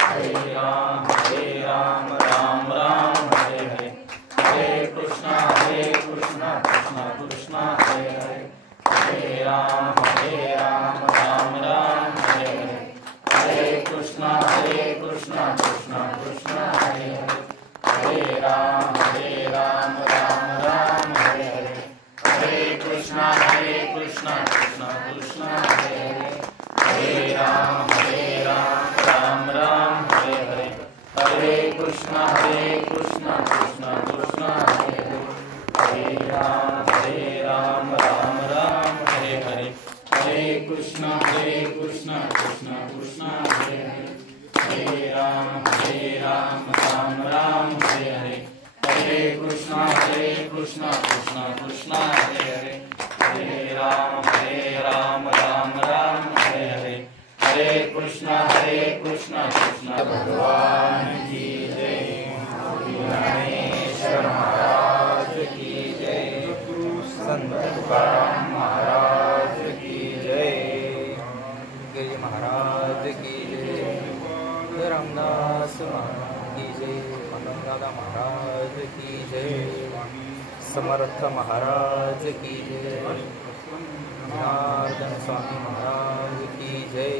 हरे राम राम राम हरे हरे, हरे कृष्णा कृष्णा कृष्णा हरे हरे, हरे राम राम राम हरे हरे, हरे कृष्णा कृष्णा कृष्णा हरे हरे, हरे राम राम राम हरे हरे, हरे कृष्णा कृष्णा कृष्णा हरे हरे, हरे राम राम राम हरे हरे, हरे कृष्णा कृष्णा कृष्णा हरे हरे, हरे राम राम राम हरे हरे, हरे कृष्णा कृष्णा कृष्णा हरे हरे, हरे राम राम राम हरे हरे, हरे कृष्णा कृष्णा कृष्णा हरे हरे, हरे राम राम राम हरे हरे, हरे कृष्णा कृष्णा भगवान की जय, गणेश्वर महाराज की जय, संत तुकाराम महाराज की जय, गिरी महाराज की जय, रामदास महाराज की जय, मनोदादा महाराज की जय, समर्थ महाराज की जय, जनार्दन स्वामी महाराज की जय,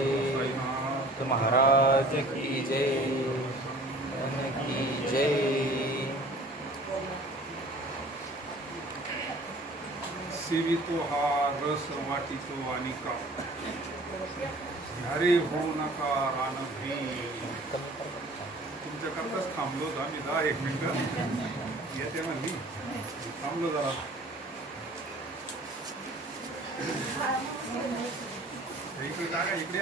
तो महाराज की जय की जय। सेवितो हा रस वाटितो आणि का अरे हो नका रानभी, तुमच्याकरताच थांबलो आम्ही 10-1 मिनिटं येते म्हणली, थांबलो जरा. इकडे टाका, इकडे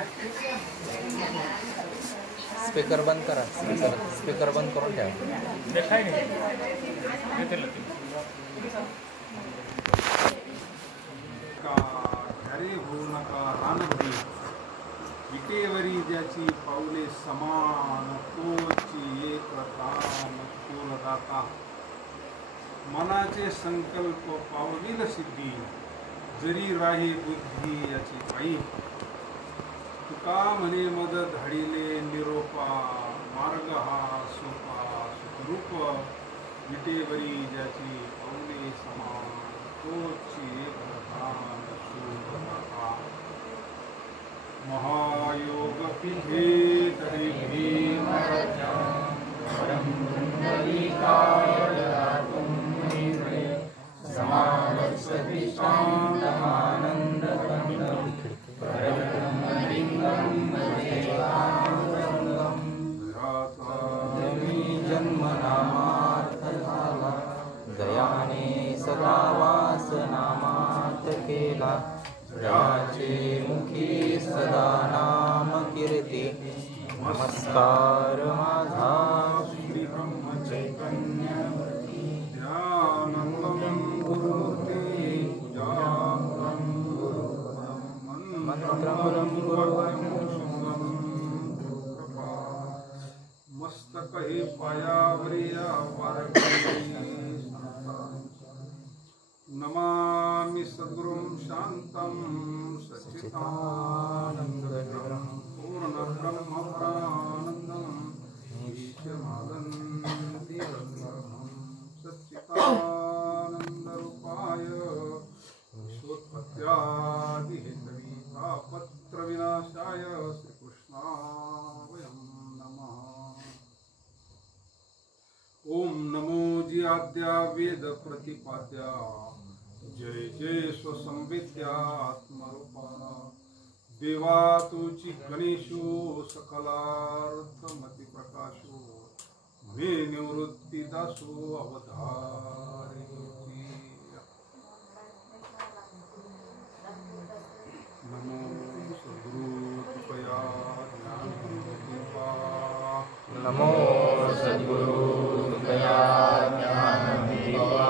स्पीकर बंद करा, स्पीकर बंद करून ठेवा. घरे होऊ नका रानभी, विटेवरी ज्याची पाऊले समान, तोची एक राम दाता, मनाचे संकल्प पावलील सिद्धी, जरी राही बुद्धी याची पायी, तुका म्हणे मद धाडिले निरोपा, मार्ग हा सोपा सुखरूप, विटेवरी ज्याची पाऊले समान, तोची एक प्रधान शोधदाता, महायोग पीठे तरी भीम समानस्ति शान्तमानन्दकन्दं परब्रह्मलिङ्गं भजेऽहं जन्मनामार्थकाला, दयाने सदा वासनामार्थ केला, राजे मुखी सदा नाम कीर्ती, नमस्कार माझा श्री ब्रह्म चैतन्य ध्यानंदं गुरुते पूजां मंत्रं कृपा, मस्तक हे पायावरिया नमामि सद्गुरुं शान्तं सच्चिदानन्दं पूर्णब्रह्मपरानन्दं ईशमादन्तिरब्रह्मं सच्चिदानन्दरूपाय विश्वोत्पत्त्यादिहेतवे तापत्रविनाशाय श्रीकृष्णाय नमः. ओम नमो जी आद्या वेद प्रतिपाद्या, जय जय स्वसंविद्यात्मरूपा, देवा तुची गणेशो सकलार्थमति प्रकाशो, मे निवृत्ती दासो अवधारी. नमो सद्गुरु कृपया ज्ञानदीपा, नमो सद्गुरु कृपया ज्ञानदीपा,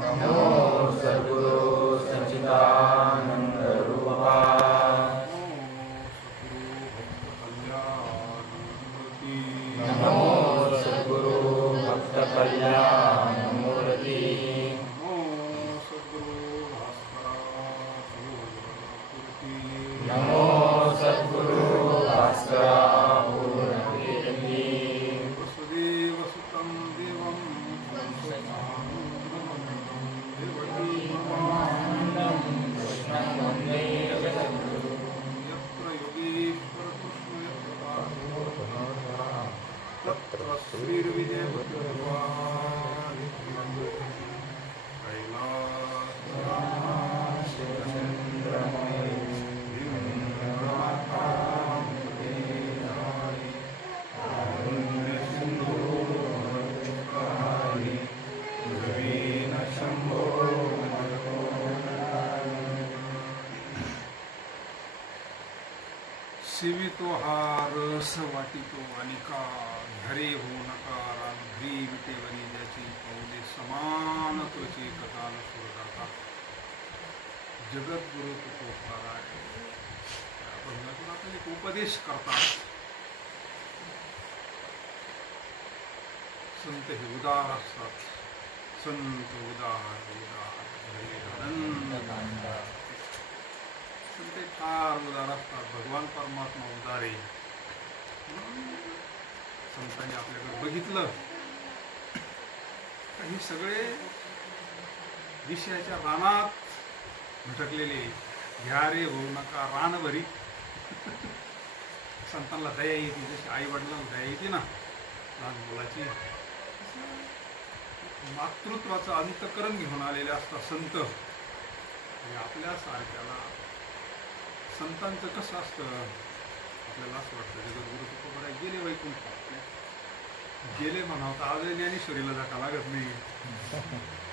नमो सद्गुरु सच्चिदानंद रूपा, नमो सद्गुरु भक्त कल्याण मूर्ति, शिवितो हा रस वाटितो अनिका घरे होऊ नका घरी विटेवरी ज्याची पाऊले समान त्वची कथान सुरदाता जगद्गुरु तुकोबाराय अभंगातून आपल्याला एक उपदेश करतात. संत हे उदार असतात. संत उदार आनंद संत फार उदार असतात. भगवान परमात्मा उदार आहे. संतांनी आपल्याकडे बघितलं हे सगळे विषयाच्या रानात भटकलेले घ्या रे होऊ नका रानभरी. संतांना दया येते जशी आई वडिलांना दया येते ना लहान मुलाची. मातृत्वाचं अंतकरण घेऊन आलेले असतात संत. आणि आपल्या सारख्याला संतांचं कसं असतं आपल्याला असं वाटतं जगद्गुरु तुकोबाराय गेले वैकुंठात गेले म्हणावं तर आजही ज्ञानेश्वरीला धक्का लागत नाही,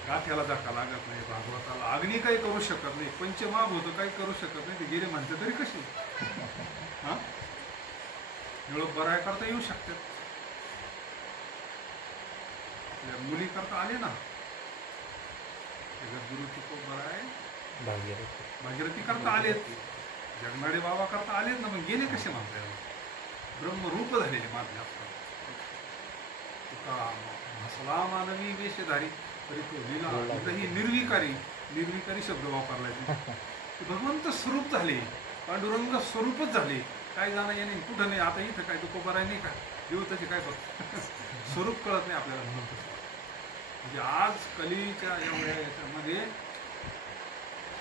गाठ्याला धक्का लागत नाही, भागवताला अग्नी काही करू शकत नाही, पंचमहाभूत काही करू शकत नाही. ते गेले म्हणते तरी कशी हा निळो बराय करता येऊ शकतात. मुली करता आले ना जगद्गुरु तुकोबाराय भागीरथी करता आलेत. जगनाडे बाबा करता आलेत ना. पण गेले कसे म्हणता येईल. ब्रह्मरूप झालेले मानले असतात. तुका हसला मानवी वेशधारी तरी तो लिला ही निर्विकारी शब्द वापरलाय. भगवंत स्वरूप झाले. पांडुरंग स्वरूपच झाले. काय जाणं येणे कुठं नाही. आता इथं काय तुकोबाराय नाही काय देवताचे काय बघ स्वरूप कळत नाही आपल्याला. म्हणजे आज कलीच्या एवढ्या याच्यामध्ये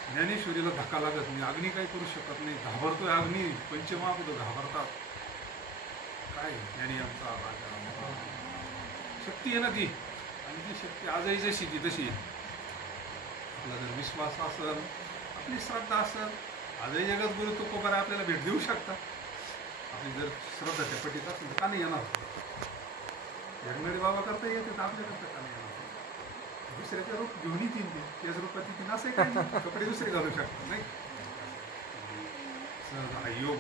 ज्ञानेश्वरीला धक्का लागत नाही. अग्नी काही करू शकत नाही. घाबरतोय अग्नी. पंचमहाभूत घाबरतात. काय ज्ञानी आमचा राजा शक्ती आहे ना ती. आणि ती शक्ती आजही जशी ती तशी. आपला जर विश्वास असेल आपली श्रद्धा असेल आजही जगद्गुरु तुकोबाराय आपल्याला भेट देऊ शकतात. आपली जर श्रद्धाच्या पटीत असेल तर का नाही येणार. जगनाडे बाबा करता येते तर आपल्या करता का नाही येणार. दुसऱ्याच्या रूप घेऊन येतील ते त्याच रूपात येतील असं काय कपडे दुसरे घालू शकतात नाही. सहज हा योग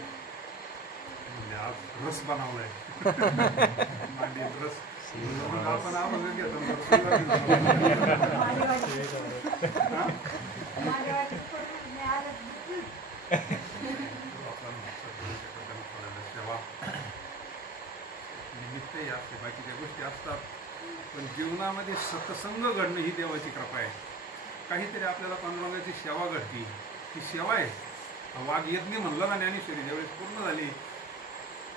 म्हणजे आज रस बनवलाय मांडीत रस. आपण आपण घेतो निमित्त असते बाकीच्या गोष्टी असतात. पण जीवनामध्ये सत्संग घडणं ही देवाची कृपा आहे. काहीतरी आपल्याला पांडुरंगाची सेवा घडती ही सेवा आहे. वाघ यज्ञ म्हणलं ना ज्ञानेश्वरी ज्यावेळेस पूर्ण झाली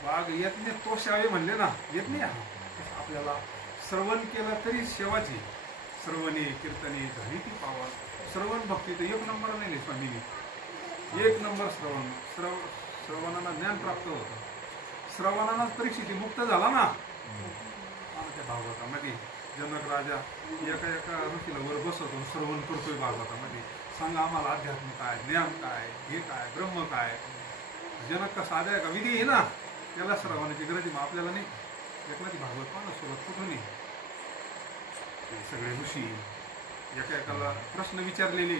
वाघ यज्ञ तो सेवे म्हणले ना यज्ञ आपल्याला श्रवण केलं तरी सेवाची. श्रवणे कीर्तने झाली ती पावन. श्रवण भक्ती तर एक नंबर नाही स्वामीनी. एक नंबर श्रवणाला ज्ञान प्राप्त होतं. श्रवणालाच परीक्षेची मुक्त झाला ना. त्या भागवतामध्ये जनक राजा एका ऋषीला वर बसवतो श्रवण करतोय भागवतामध्ये. सांगा आम्हाला अध्यात्म काय ज्ञान काय हे काय ब्रह्म काय. जनक का साध्या का विधी आहे ना त्याला श्रवणाची गरज आहे. मग आपल्याला नाही. एकनाथी भागवत पाहणं सुरुवात कुठून नाही. सगळे ऋषी एकाला प्रश्न विचारलेले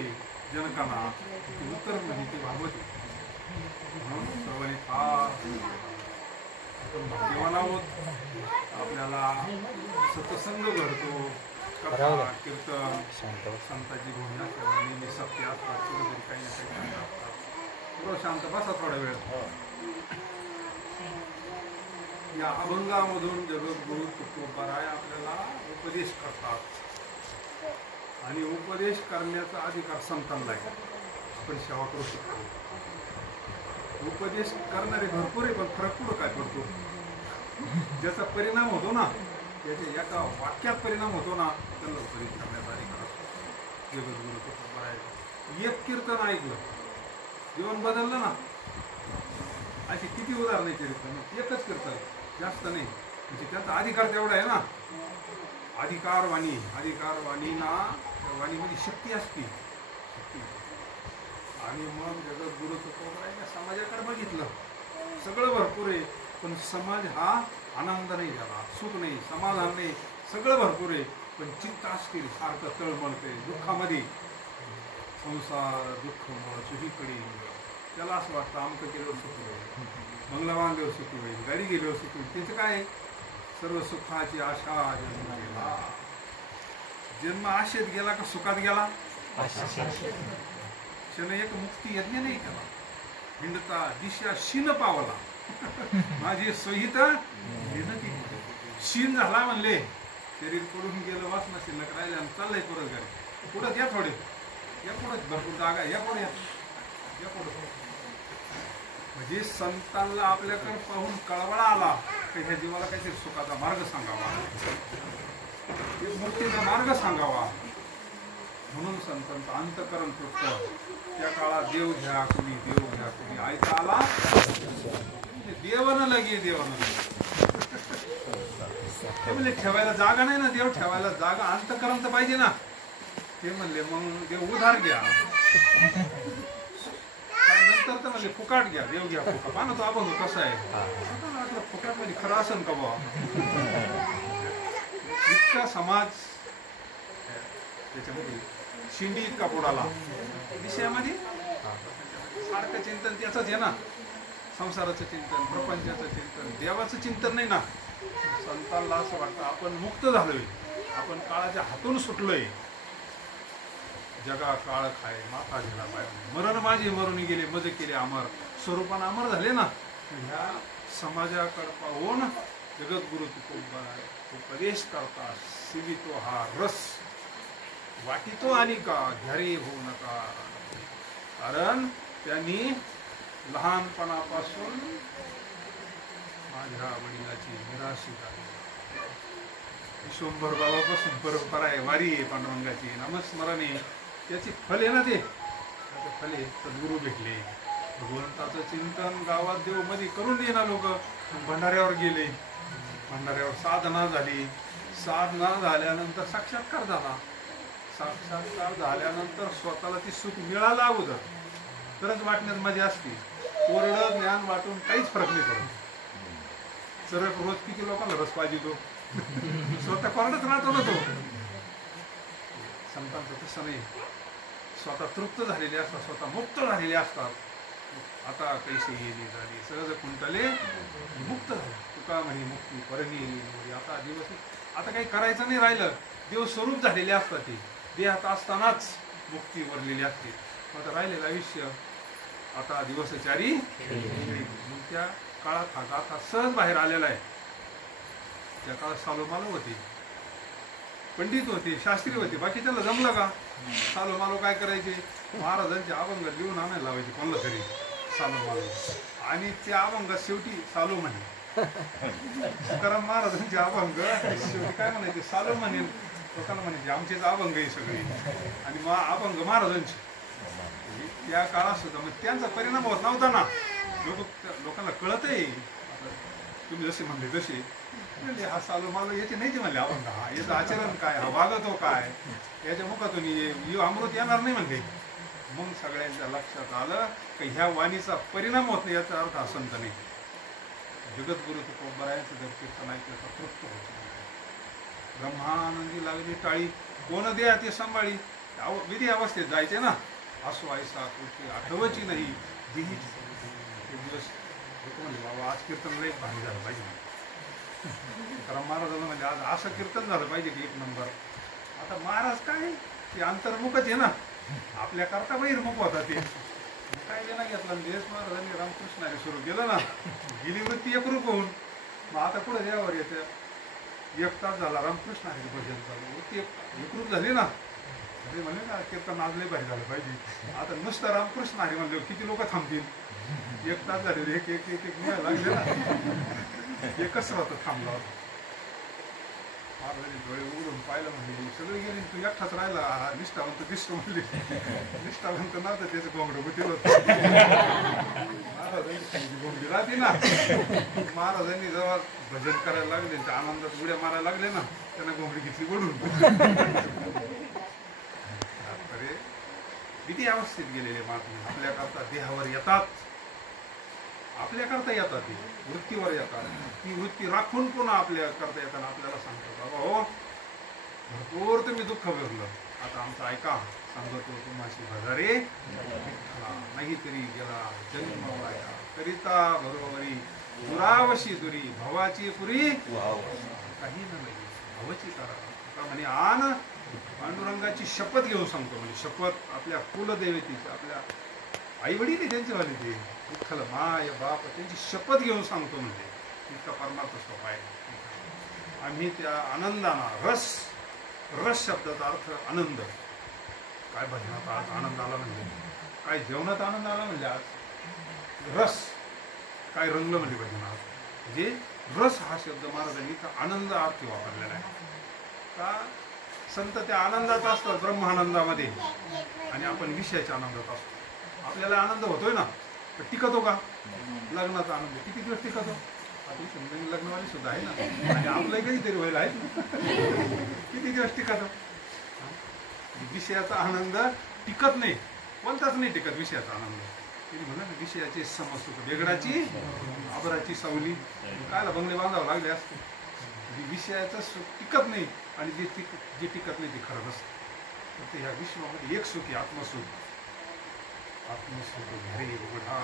जनकांना उत्तर म्हणजे ते भागवत म्हणून श्रवणे फार भाग्यवान आहोत. आपल्याला सत्संग घडतो. कथा कीर्तन संतांची भूमी असतात. नेहमी सत्य असतात. कुठेतरी काही ना काही शांत असतात. थोडं शांत बसा थोडा वेळ. या अभंगामधून जगद्गुरु तुकोबाराय आपल्याला उपदेश करतात. आणि उपदेश करण्याचा अधिकार संतांना आहे. आपण सेवा करू शकतो. उपदेश करणारे भरपूर आहे पण फरक कुठं काय पडतो. ज्याचा परिणाम होतो ना त्याच्या एका वाक्यात परिणाम होतो ना त्याला उपदेश करण्याचा अधिकार असतो. जगद्गुरु तुकोबाराय एक कीर्तन ऐकलं जीवन बदललं ना. अशी किती उदाहरण कीर्तन एकच कीर्तन जास्त नाही. म्हणजे त्याचा अधिकार तेवढा आहे ना. अधिकार वाणी ना वाणीमध्ये शक्ती असते. शक्ती आणि मग जगद्गुरु तुकोबारायने समाजाकडे बघितलं. सगळं भरपूर आहे पण समाज हा आनंद नाही झाला. सुख नाही समाधान नाही. सगळं भरपूर आहे पण चित्त असतील सारखं तळमळते दुःखामध्ये. संसार दुःख सुहीकडे त्याला असं वाटतं आमचं केल्यावर सुख होईल, बंगला बांधल्यावर सुख होईल, गाडी गेल्यावर सुख होईल. त्याचं काय सर्व सुखाची आशा जन्म गेला. जन्म आशेत गेला का सुखात गेला? क्षण एक मुक्ती यज्ञ नाही केला. हिंडता दिशा शीन पावला माझी सहित विनती. शीन झाला म्हणले, शरीर पडून गेलं, वासना शिल्लक राहिले आणि चाललंय परत घरी. पुढं या थोडे, या पुढं भरपूर जागा, या पुढे या पुढं. म्हणजे संतांना आपल्याकडे पाहून कळवळा आला की ह्या जीवाला काहीतरी सुखाचा मार्ग सांगावा, मुक्तीचा मार्ग सांगावा. म्हणून संतांचं अंतकरण तुटतं. त्या काळात देव घ्या कुणी, देव घ्या कुणी ऐका आला, देवानं लगे, देवानं लगे. ते म्हणले ठेवायला जागा नाही ना, देव ठेवायला जागा अंतकरण तर पाहिजे ना. ते म्हणले मग देव उधार घ्या. नंतर तर म्हणले फुकाट घ्या, देव घ्या फुकाट. पहा ना तो अभंग कसा आहे. फुकाट म्हणजे खरं असन का बा? इतका समाज त्याच्यामध्ये शिंडी इतका बुडाला विषयामध्ये. सारखं चिंतन त्याचंच आहे ना, संसाराचं चिंतन, प्रपंचाचं चिंतन, देवाचं चिंतन नाही ना. संतांना असं वाटतं आपण मुक्त झालोय, आपण काळाच्या हातून सुटलोय. जगा काळ खाय माथा गेला पाहिजे, मरण माझे मरून गेले, मज केले अमर, स्वरूपानं अमर झाले ना. ह्या समाजाकडे पाहून जगद्गुरु तुकोबाराय उपदेश करता, सिवितो हा रस वाटितो आणि का घ्यारे होऊ नका. कारण त्यांनी लहानपणापासून माझ्या वडिलाची निराशी झाली. विश्वंभर बाबापासून परंपरा आहे, वारी आहे पांडुरंगाची, नामस्मरणे. त्याची फल आहे ना, ते त्याचे फले सद्गुरू भेटले. भगवंताचं चिंतन गावात देव मध्ये करून देना लोक. भंडाऱ्यावर गेले, भंडाऱ्यावर साधना झाली, साधना झाल्यानंतर साक्षात्कार झाला. साक्षात्कार झाल्यानंतर स्वतःला ती सुख मिळालं अगोदर तरच वाटण्यात मजा असते. कोरडं ज्ञान वाटून काहीच फरक नाही पडत. सरळ रोज किती लोकांना रस पाहिजे तो स्वतः कोरडच राहतो ना तो. संतांचं तसं नाही. स्वतः तृप्त झालेले असतात, स्वतः मुक्त झालेले असतात. आता पैसे गेले झाले, सहज कुंटले मुक्त झाले. तुका म्हणे मुक्ती परणी. आता दिवस आता काही करायचं नाही राहिलं. देव स्वरूप झालेले असतात. ते देहात असतानाच मुक्ती वरलेली असते. आता राहिलेलं आयुष्य आता दिवसचारी. मग त्या काळात हा गाथा सहज बाहेर आलेला आहे. त्या काळात सालोमालो होते, पंडित होते, शास्त्री होते. बाकी त्याला जमलं का? सालोमालो काय करायचे, महाराजांचे अभंग लिहून आणायला लावायचे कोणाला तरी सालोमालो. आणि ते अभंग शेवटी सालो म्हणे. तुकाराम महाराजांचे अभंग शेवटी काय म्हणायचे, सालो म्हणे. लोकांना म्हणायचे आमचेच अभंग आहे सगळे, आणि अभंग महाराजांचे. त्या काळात सुद्धा मग त्यांचा परिणाम होत नव्हता ना. लोकांना कळतही. तुम्ही जसे म्हणले तसे म्हणजे हा सालो मालो याचे नाही ते म्हणले अभंग. हा याचं आचरण काय, हा वागतो काय, याच्या मुखातून अमृत येणार नाही म्हणले. मग सगळ्यांच्या लक्षात आलं की ह्या वाणीचा परिणाम होत नाही. याचा अर्थ हा संत नाही. जगद्गुरु तुकोबारायांचं जर कीर्तन ऐकलं तर तृप्त होत. ब्रह्मानंदी लागली टाळी, कोण द्या ते सांभाळी. विधी अवस्थेत जायचे ना. असो ऐसा कृती आठवची नाही दिही. एक दिवस लोक म्हणजे बाबा आज कीर्तन लई भारी झालं पाहिजे. कारण महाराजांना म्हणजे आज असं कीर्तन झालं पाहिजे की एक नंबर. आता महाराज काय ते अंतर्मुखच आहे ना, आपल्या करता बहिर्मुख होता. ते काय देणं घेतलं. देश महाराजांनी रामकृष्णाने सुरू केलं ना, गेली वृत्ती एकरूप होऊन. मग आता पुढे देवावर येते. 1 तास झाला रामकृष्ण हरी भजन चालू, ती एकरूप झाली ना. अरे म्हणले ना कीर्तन आज लई भारी झालं पाहिजे. आता नुसतं रामकृष्ण हरी म्हणले किती लोक थांबतील. 1 तास झाले, एक एक एक एक मिळायला लागले ना. एकच होतं थांबला होता. महाराजांनी डोळे उघडून पाहिलं म्हणजे सगळे गेले, तू एकटाच राहिला. हा निष्ठावंत दिसतो म्हणले. निष्ठावंत नव्हतं, त्याचं कोंबडं गुतील होतं. महाराजांची कोंबडी राहते ना. महाराजांनी जेव्हा भजन करायला लागले, त्या आनंदात उड्या मारायला लागले ना, त्यांना कोंबडी घेतली ओढून. अरे किती अवस्थेत गेलेले महात्मे आपल्याकरता देहावर येतात, आपल्याकरता येतात, ती वृत्तीवर येतात. ती वृत्ती राखून पुन्हा आपल्या करता येताना आपल्याला सांगतात बाबा हो भरपूर तुम्ही दुःख भोगलं, आता आमचं ऐका, सांगतो तुम्हाशी भजारे विठ्ठला, नाही तरी गेला जन्म वाया करिता बरोबरी दुरावशी दुरी भवाची पुरी काही नाही भवची करा म्हणे आन पांडुरंगाची शपथ घेऊन सांगतो. म्हणजे शपथ आपल्या कुलदेवतेची, आपल्या आई वडील त्यांचे वाले ते विठ्ठल माय बाप त्यांची शपथ घेऊन सांगतो. म्हणजे इतका परमार्थ सोपा आहे. आम्ही त्या आनंदाना रस शब्दाचा अर्थ आनंद. काय भजनात आज आनंद आला म्हणजे, काय जेवणात आनंद आला म्हणजे आज रस, काय रंगलं म्हणजे भजनात. म्हणजे रस हा शब्द महाराजांनी आनंद अर्थी वापरलेला आहे. का संत त्या आनंदात असतात ब्रह्मानंदामध्ये, आणि आपण विषयाच्या आनंदात असतो. आपल्याला आनंद होतोय ना, तर टिकतो का? लग्नाचा आनंद किती दिवस टिकतो? आपली लग्नवाली सुद्धा आहे ना, आणि आपलंही कधीतरी व्हायला आहे, किती दिवस टिकतो? विषयाचा आनंद टिकत नाही, कोणताच नाही टिकत विषयाचा आनंद. तरी म्हणा विषयाचे समसुख वेगळाची आबराची सावली, कायला बंगले बांधावं लागले असते. विषयाचं सुख टिकत नाही, आणि जे टिकत नाही ते खरं नसतं. तर ह्या विश्वामध्ये एक सुख आहे आत्मसुख. आत्मसुख घरी उघडा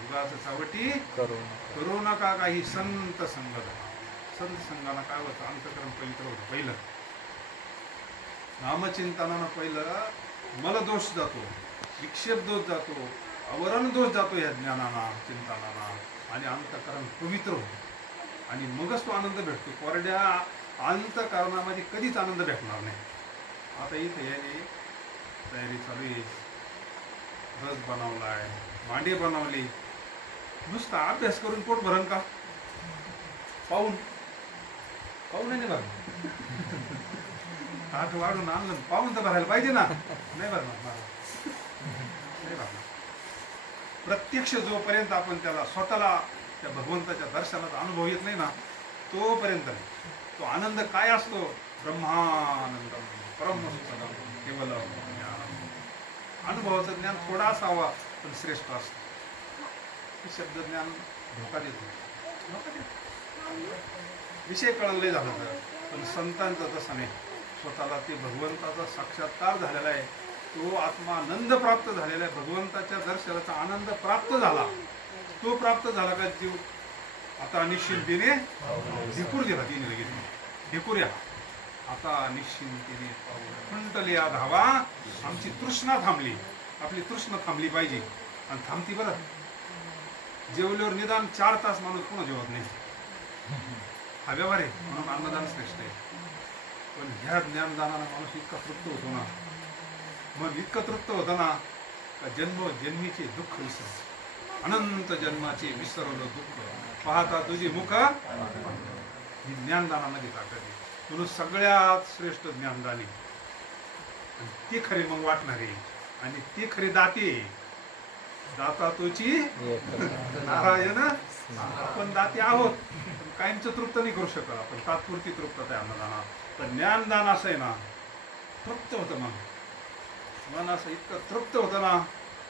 युगाचं चावटी करू नका काही संत संग. संत संघाला काय होतं? अंतकरण पवित्र होतं. पहिलं नामचिंतनानं पहिलं मलदोष जातो, विक्षेप दोष जातो, आवरण दोष जातो या ज्ञानाना चिंतनाना, आणि अंतकरण पवित्र होतं. आणि मगच तो आनंद भेटतो. कोरड्या अंतकरणामध्ये कधीच आनंद भेटणार नाही. आता इथे याने तयारी चालू आहे. रस बनवलाय, मांडे बनवली. नुसता अभ्यास करून पोट भरण का? पाहून नाही भरण. ताट वाढून आणलं पाहून तर भरायला पाहिजे ना. नाही भरणार. प्रत्यक्ष जोपर्यंत आपण त्याला स्वतःला त्या भगवंताच्या दर्शनात अनुभव येत नाही ना, तोपर्यंत नाही. तो आनंद काय असतो? ब्रह्मानंद परमसुखदम केवल ज्ञान. अनुभवाचं ज्ञान थोडा असावा पण श्रेष्ठ असतं. हे शब्द ज्ञान धोका देतो. विषय कळले झालं तर, पण संतांचं तसं नाही. स्वतःला ते भगवंताचा साक्षात्कार झालेला आहे, तो आत्मानंद प्राप्त झालेला आहे, भगवंताच्या दर्शनाचा आनंद प्राप्त झाला. तो प्राप्त झाला का जीव आता निश्चिंतीने ढेकूर दिला. तिने लगेच ढेकूर या आता निश्चिंतीने फंटले या धावा. आमची तृष्णा थांबली, आपली तृष्णा थांबली पाहिजे. आणि थांबती बरं. जेवल्यावर निदान 4 तास माणूस पुन्हा जेवत नाही. हा व्यवहार आहे, म्हणून अन्नदान श्रेष्ठ आहे. पण ह्या ज्ञानदानाला माणूस इतका तृप्त होतो ना, मग इतकं तृप्त होतं ना का जन्मोजन्मीचे दुःख विसरतो. अनंत जन्माचे विसरवलं दुःख पाहता तुझी मुख. ही ज्ञानदानामध्ये ताकद आहे. म्हणून सगळ्यात श्रेष्ठ ज्ञानदानी, ते खरे मग वाटणारे, आणि ते खरे दाते. दाता तुझी नारायण. आपण दाते आहोत, पण कायमचं तृप्त नाही करू शकत आपण. तात्पुरती तृप्तता आहे अन्नदाना. पण ज्ञानदान असं आहे ना, तृप्त होतं मन असं इतकं तृप्त होतं ना,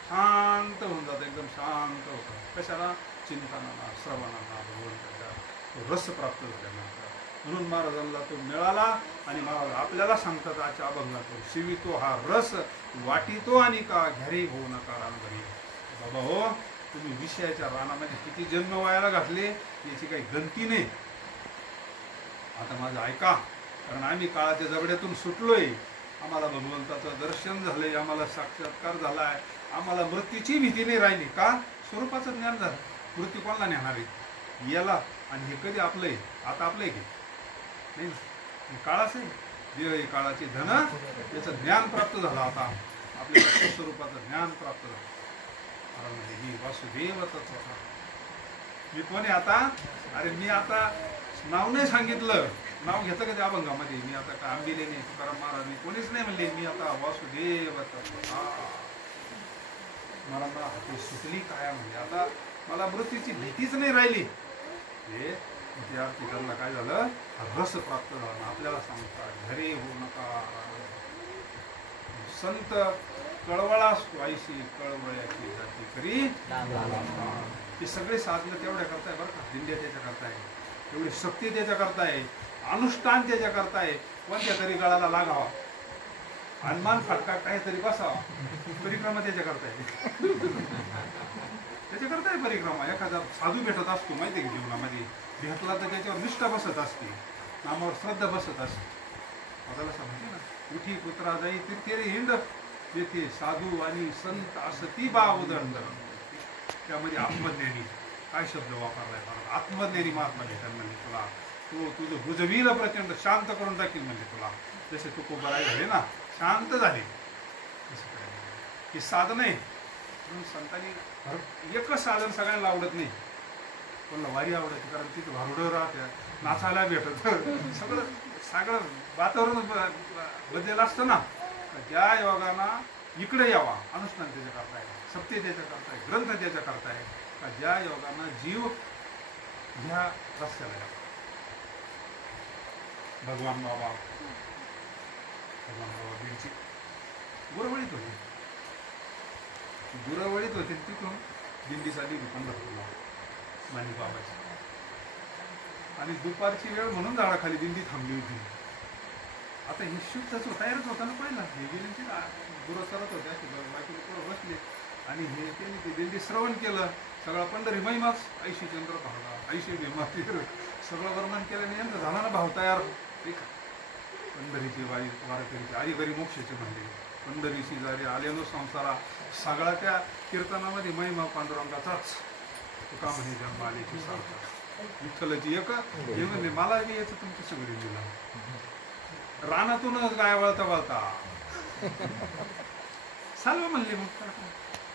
शांत होऊन जातं, एकदम शांत होतं. कशाला? चिंतनाला, श्रवणाला, भगवंताच्या रस प्राप्त झाल्यानंतर. म्हणून महाराजांना तो मिळाला, आणि महाराज आपल्याला सांगतात आजच्या अभंगातून, शिवितो हा रस वाटितो आणि का घरी होऊ नका रानघरी. बाबा हो, तुम्ही विषयाच्या रानामध्ये किती जन्म वायाला घातले याची काही गणती नाही. आता माझं ऐका, कारण आम्ही काळाच्या जबड्यातून सुटलोय. आम्हाला भगवंताचं दर्शन झालंय, आम्हाला साक्षात्कार झालाय, आम्हाला मृत्यूची भीती नाही राहिली. का? स्वरूपाचं ज्ञान झालं. मृत्यू कोणाला नेणार आहे? याला. आणि हे कधी आपलं आहे? आता आपलं आहे की नाही? काळाच आहे. देव हे काळाचे धन. त्याचं ज्ञान प्राप्त झालं. आता आपल्या स्वरूपाचं ज्ञान प्राप्त झालं. ही वासुदेव तत्व. मी कोणी आता? अरे मी आता नाव नाही सांगितलं, नाव घेतलं का त्या अभंगामध्ये? मी आता काय आंबिले नाही, तुकाराम महाराज नाही, कोणीच नाही म्हणले. मी आता वासुदेव तत्व. मला हाती सुटली काय म्हणजे, आता मला मृत्यूची भीतीच नाही राहिली. हे त्या ठिकाणला काय झालं? रस प्राप्त झाला. आपल्याला सांगतात घरी होऊ नका. संत कळवळा स्वायशी कळवळ्याची जाती करी. हे सगळे साधनं तेवढ्या करताय बरं का. दिंड्या त्याच्या करताय, एवढी शक्ती त्याच्या करताय, अनुष्ठान त्याच्या करताय. कोणत्या तरी गळाला लागावा. हनुमान फाटका काहीतरी बसावा. परिक्रमा त्याच्या करताय त्याच्याकरता आहे परिक्रमा. एखादा साधू भेटत असतो माहिती आहे की जीवनामध्ये, भेटला तर त्याच्यावर निष्ठा बसत असते, नामावर श्रद्धा बसत असते. आपल्याला समजते ना, उठी पुत्रा जाई तेरे हिंद येथे साधू आणि संत असं ती बा उदंड. त्यामध्ये आत्मज्ञानी काय शब्द वापरलाय, आत्मज्ञानी महात्मा भेटल म्हणजे तुला, तो तुझं भुजवीला प्रचंड शांत करून टाकील म्हणजे तुला. जसे तू कोबराई झाले ना, शांत झाले. ही साधन आहे म्हणून संतांनी एकच साधन सगळ्यांना आवडत नाही. कोणाला वारी आवडते कारण तिथे भारुडं राहत्या, नाचायला भेटत, सगळं सगळं वातावरण बदलेलं असतं ना. ज्या योगाना इकडे यावा, अनुष्ठान त्याच्या करताय, सत्य त्याच्या करताय, ग्रंथ त्याच्या करताय, का ज्या योगाना जीव ह्या रस्त्याला यावा. भगवान बाबा बीडची गुरवळीत होते, तिथून दिंडी चालली पंढरपूरला माणी बाबाची. आणि दुपारची वेळ म्हणून झाडाखाली दिंडी थांबली होती. आता हे शुद्धच तयारच होता ना पहिला. हे गेले ते गुरु सरत होते, बाकी लोक बसले आणि हे त्यांनी ते दिंडी श्रवण केलं. सगळा पंढरी महिमाच, ऐशी चंद्र पाहला, ऐशी भीमा, सगळं वर्णन केल्याने यांचा झाला ना भाव तयार. पंढरीची वारकरीची आई घरी मोक्षाचे म्हणले, पंढरीची जारी आलेलो संसारा. सगळा त्या कीर्तनामध्ये महिमा पांडुरंगाचाच. तुका म्हणे जन्म आल्याची सारखा विठ्ठलाची एक हे म्हणजे मला बी याचं तुमची सगळी दिला. रानातूनच गाय वळता वळता चालव म्हणले. मग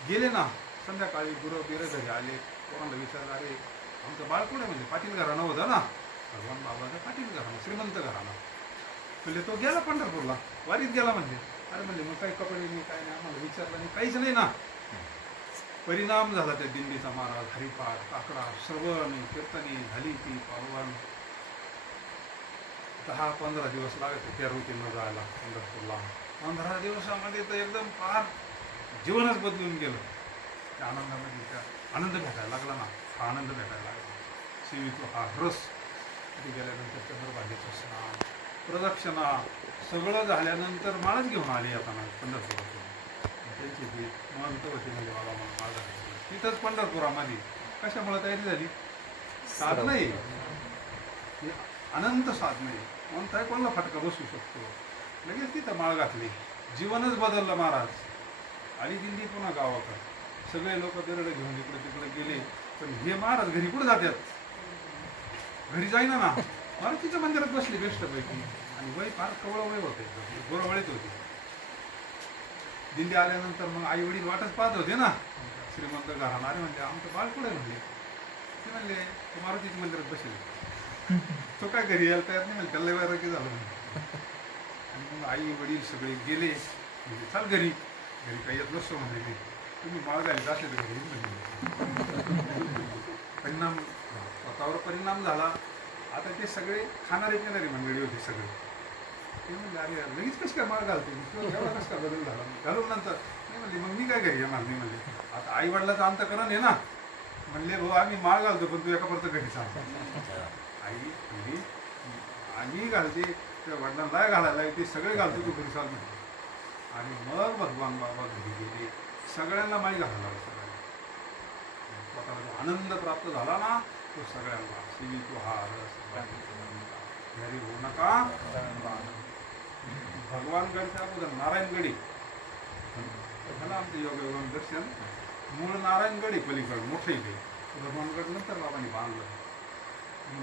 गेले ना संध्याकाळी गुरु बिर घरी आले. कोणाला विचारलं, अरे आमचं बाळ कुठे म्हणजे पाटील घराणं होतं ना, भगवान बाबाचं पाटील घराणं, श्रीमंत घराणं. म्हणजे तो गेला पंढरपूरला, वारीत गेला म्हणजे. अरे म्हणजे मग काही कपडे नाही, काय नाही, आम्हाला विचारलं नाही, काहीच नाही ना. परिणाम झाला त्या दिंडीचा. महाराज हरिपाठ, काकडा, श्रवण, कीर्तनी झाली ती पावन. 10-15 दिवस लागत त्या रूटीनं जायला पंढरपूरला. 15 दिवसामध्ये तर एकदम फार जीवनच बदलून गेलं. त्या आनंदामध्ये त्या आनंद भेटायला लागला ना, हा आनंद भेटायला लागला. सेवितो हा रस. तिथे गेल्यानंतर चंद्रभागेचं स्नान, प्रदक्षिणा सगळं झाल्यानंतर माळच घेऊन आली येताना पंढरपुरातून. त्यांची ती महंत होती म्हणजे बाबा मला माळ घालायची. तिथंच पंढरपुरामध्ये कशामुळे तयारी झाली, साधन आहे, अनंत साधन आहे. कोणताही कोणाला फटका बसू शकतो. लगेच तिथं माळ घातली, जीवनच बदललं महाराज. आली दिंडी पुन्हा गावाकडे. सगळे लोक दरड घेऊन इकडे तिकडे गेले. पण हे महाराज घरी कुठे जातात, घरी जाईना ना. महाराज तिच्या मंदिरात बसले बेस्टपैकी. आणि वय फार कवळ वय होते, गोरवळीत होते. दिंडी आल्यानंतर मग आई वडील वाटच पाहत होते ना, श्रीमंत घराणारे. म्हणजे आमचं बाळ कुठे म्हणले. ते म्हणले तू मारुतीच्या मंदिरात बसले, तो काय घरी यायला तयार नाही. म्हणजे त्याला वेळ की झालं. आणि मग आई वडील सगळे गेले. म्हणजे चाल घरी, घरी काही येत नसतो म्हणजे तुम्ही माळ घालीत असले तर घरी म्हणजे. परिणाम स्वतःवर परिणाम झाला. आता ते सगळे खाणारे पिणारे मंडळी होते सगळे. ते म्हणले अरे लगेच कसं काय माळ घालते, एवढा कसं काय बदल झाला. घालून नंतर नाही म्हणले मग मी काय घरी येणार नाही. म्हणजे आता आई वडिलाचं अंतकरण आहे ना. म्हणले भाऊ आम्ही माळ घालतो पण तू एका परत घरी सांग. आई म्हणजे आम्ही घालते, त्या वडिलांना घालायला ते सगळे घालतो, तू घरी सांग म्हणते. आणि मग भगवान बाबा घरी गेले. सगळ्यांना माळी घालायला सगळ्यांना. स्वतःला जो आनंद प्राप्त झाला ना तो सगळ्यांना. शिवी तो हा रस घरी होऊ नका. भगवानगडच्या अगोदर नारायणगडी झालं आमचं योग दर्शन. मूळ नारायणगड आहे पलीकडे मोठं इथे. भगवानगड नंतर बाबांनी बांधलं.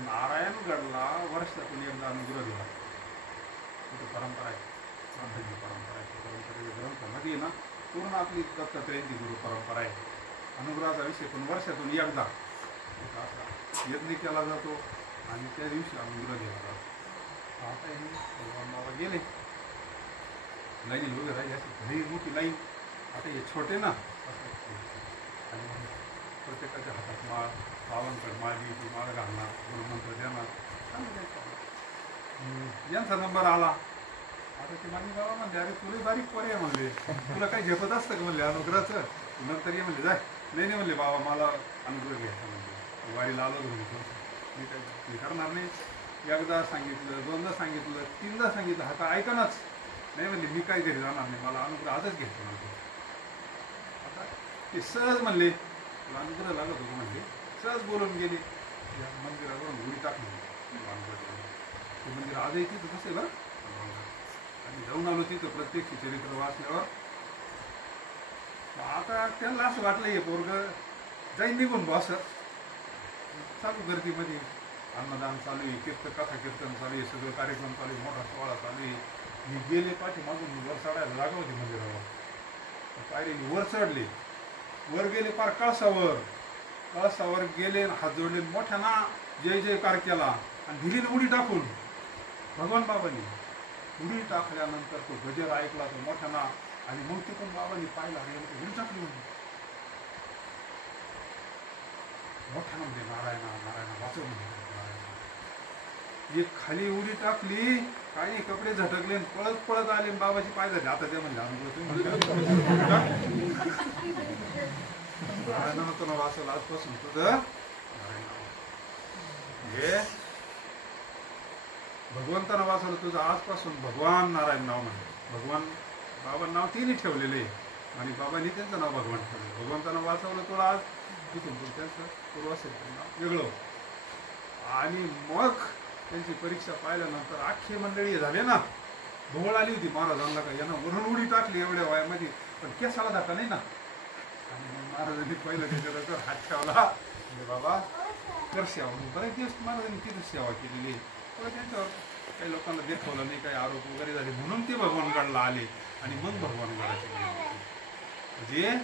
नारायणगडला वर्षातून एकदा अनुग्रह दिला. तिथे परंपरा आहे, ग्रंथाची परंपरा आहे. परंपरेच्या ग्रंथामध्ये ना पूर्ण आपली दत्तात्रयांची गुरु परंपरा आहे. अनुग्रहाचा विषय पण वर्षातून एकदा यज्ञ केला जातो आणि त्या दिवशी अनुग्रह दिला जातो. आता हे भगवान बाबा गेले. लाईन वगैरे राहिली अशी घरी मोठी लाईन. आता हे छोटे ना आणि प्रत्येकाच्या हातात माळ, बाबांकडे माळ घ्यायची, माळ घालणार, गुरुमंत्र देणार. यांचा नंबर आला. आता ते माझी बाबा म्हणले अरे तुला बारीक पोरे आहे म्हणले, तुला काही झेपत असतं का म्हणले अनुग्रहाचं. नंतर ये म्हणले जाय. नाही नाही म्हणले बाबा मला अनुग्रह घ्यायचा म्हणजे वारीला आलो म्हणले. मी काही करणार नाही. एकदा सांगितलं, दोनदा सांगितलं, तीनदा सांगितलं, हा का ऐकनाच. नाही म्हणले मी काय घरी जाणार नाही, मला अनुग्रह आजच घ्यायचं म्हणतो. आता ते सहज म्हणले तुला अनुग्रह लागत होतो म्हणले, सहज बोलून गेले. या मंदिरावरून उडी टाकली ते मंदिर आजही तिथं कसं बरं. आणि जाऊन आलो तिथं प्रत्यक्ष चरित्र वाचल्यावर. आता त्यांना असं वाटलं हे पोरग जाईन निघून बा असं चालू गर्दीमध्ये. अन्नदान चालू आहे, कथा कीर्तन चालू आहे, सगळं कार्यक्रम चालू आहे, मोठा सोहळा चालू आहे. मी गेले पाठीमागून वर चढायला जागा होती मंदिरावर. पायरीने वर चढले, वर गेले पार कळसावर गेले, हात जोडले, मोठ्याना जय जयकार केला आणि दिलीने उडी टाकून. भगवान बाबांनी उडी टाकल्यानंतर तो गजर ऐकला तो मोठ्याना. आणि मग ते पण बाबांनी पाहिला उडी टाकली म्हणजे मोठ्याना म्हणजे नारायणा नारायणा वाचव म्हणजे एक खाली उडी टाकली, काही कपडे झटकले, पळत पळत आले, बाबाची पाय झाले. आता ते म्हणले नारायणानं तुला वाचवलं आजपासून तुझं हे भगवंतानं वाचवलं तुझं आजपासून भगवान नारायण नाव म्हणजे. भगवान बाबा नाव तिने ठेवलेले आणि बाबांनी त्यांचं नाव भगवान ठेवलं. भगवंतानं वाचवलं तुला आज तिथून त्यांचं पूर्व असेल नाव वेगळं. आणि मग त्यांची परीक्षा पाहिल्यानंतर अख्खी मंडळी झाले ना, भोवळ आली होती महाराजांना का यांना वरून उडी टाकली एवढ्या वयामध्ये, पण केसाला धक्का नाही ना. आणि मग महाराजांनी पहिलं त्याच्यावर हात ठेवला म्हणजे बाबा कर सेवा. बरेच दिवस महाराजांनी तिथे सेवा केलेली. त्यांच्यावर काही लोकांना देखवलं नाही, काही आरोप वगैरे झाले म्हणून ते भगवानगडला आले. आणि मग भगवानगडाचे म्हणजे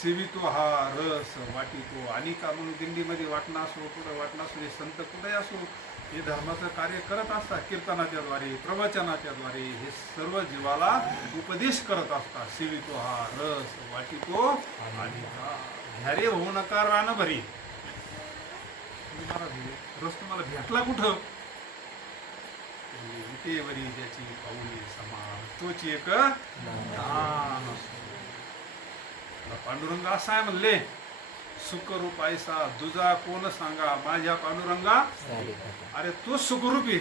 सेवितो हा रस वाटितो. आणि का म्हणून दिंडीमध्ये वाटणं असो, कुठं वाटणं असो, हे संत कुठेही असो, हे धर्माचं कार्य करत असतात. कीर्तनाच्याद्वारे, प्रवचनाच्याद्वारे हे सर्व जीवाला उपदेश करत असतात. सेवितो हा रस वाटितो आणि का घ्यारे होऊ नका रान भरी. रस तुम्हाला भेटला कुठं? विटेवरी ज्याची पाऊली समान तोच एक दान असो. पांडुरंग असा आहे म्हणले, सुखरूप ऐसा दुजा कोण सांगा माझ्या पांडुरंगा. अरे तोच सुखरूपी,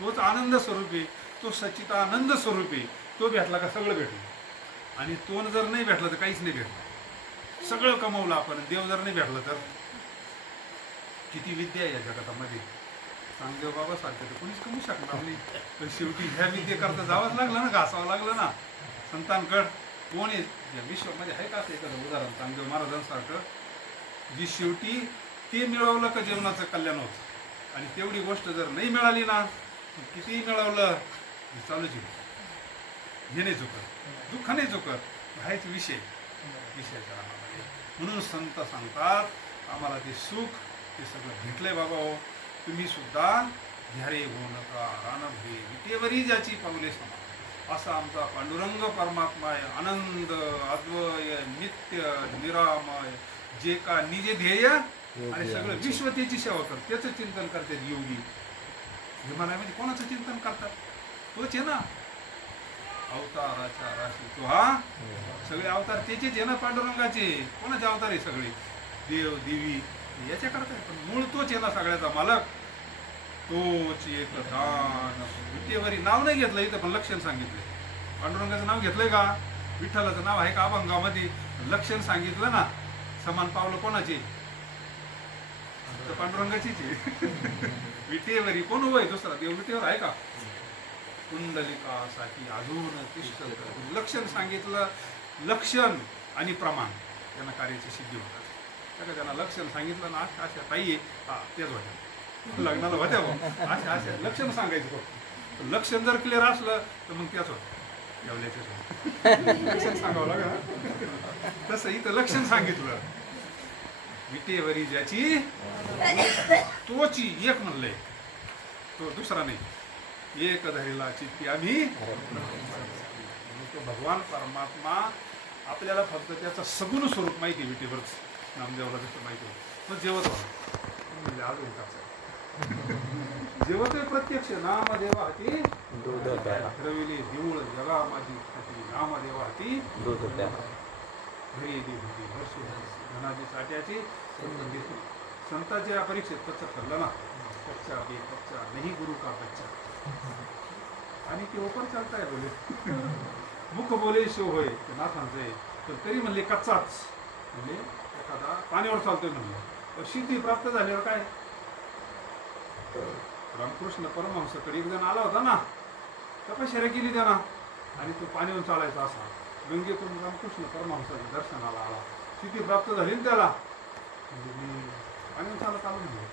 तोच आनंद स्वरूपी, तो सच्चिदानंद स्वरूपी. तो भेटला का सगळं भेटलं. आणि तो जर नाही भेटला तर काहीच नाही भेटलं. सगळं कमवलं आपण, देव जर नाही भेटला तर. किती विद्या आहे या जगातामध्ये. चांगदेव बाबा सारखे तर कोणीच कमवू शकणार नाही. पण शेवटी ह्या विद्येकरता जावंच लागलं ना, घासावं लागलं ना. संतांकड कोण आहे या विश्वामध्ये आहे का असं एखादं उदाहरण चांगदेव महाराजांसारखं, जी शेवटी ते मिळवलं का जीवनाचं कल्याण होतं. आणि तेवढी गोष्ट जर नाही मिळाली ना, कितीही मिळवलं चालूच आहे. हे नाही चुकत, दुःख नाही चुकत, हाच विषयाच्या रानामध्ये. म्हणून संत सांगतात आम्हाला ते सुख ते सगळं भेटलंय बाबा. हो तुम्ही सुद्धा घ्यारे होऊ नका रान भरे विटेवरी ज्याची पाऊले समान. असा आमचा पांडुरंग परमात्मा आहे, आनंद अद्वय नित्य निरामय, जे का निजे ध्येय आणि सगळं विश्व त्याची सेवा करत, त्याचं चिंतन करतात योगी. हे म्हणाय कोणाचं चिंतन करतात? तोच आहे ना अवताराच्या राशी. तो हा सगळे अवतार त्याचेच आहे ना, पांडुरंगाचे. कोणाचे अवतार आहे सगळे? देव देवी याच्या करताय, पण मूळ तोच आहे ना सगळ्याचा मालक. तोच एक दान. विटेवरी नाव नाही घेतलं इथं, पण लक्षण सांगितलंय. पांडुरंगाचं नाव घेतलंय का? विठ्ठलाचं नाव आहे का अभंगामध्ये? लक्षण सांगितलं ना. समान पावलं कोणाची? तर पांडुरंगाचीच आहे. विटेवरी कोण उभं आहे? दुसरा देव विटेवर आहे का? कुंडलिकासाठी अजून तिष्ठत. लक्षण सांगितलं. लक्षण आणि प्रमाण यांना कार्याची सिद्धी होतात. त्यांना लक्षण सांगितलं ना, अशा ताई आहे हा तेच होत्या लग्नाला होत्या बघ अशा अशा लक्षण सांगायचं फक्त. लक्षण जर क्लिअर असलं तर मग त्याच होतं जेवल्याचेच लक्षण सांगावं लागलं. तसं इथं लक्षण सांगितलं. विटेवरी ज्याची तोची एक म्हणलंय, तो दुसरा नाही. एक धरिला चित्ती आम्ही. तो भगवान परमात्मा आपल्याला फक्त त्याचं सगुण स्वरूप माहिती आहे. विटेवरच नामदेवाला जसं माहिती होतं तो जेवत होता. अजून जेवत प्रत्यक्ष नामदेवा हाती रविले देऊळ जगा माझी नामदेवा हाती धनाची साठ्याची संतांच्या परीक्षेत कच्चा ठरलं ना. कच्चा बे कच्चा नाही गुरु का बच्चा. आणि ते ओपर चालताय बोले मुख बोले शिव होय ते नाथांचं आहे. तर तरी म्हणले कच्चाच, म्हणजे एखादा पाण्यावर चालतोय म्हणलं. सिद्धी प्राप्त झाल्यावर काय, रामकृष्ण परमहंसाकडे एक जण आला होता ना, तपश्चर्या केली त्यानं आणि तो पाण्यावर चालायचा असा. गंगेतून रामकृष्ण परमहंसाच्या दर्शनाला आला, सिद्धी प्राप्त झाली ना त्याला. म्हणजे मी पाण्यावर चालत आलो म्हणजे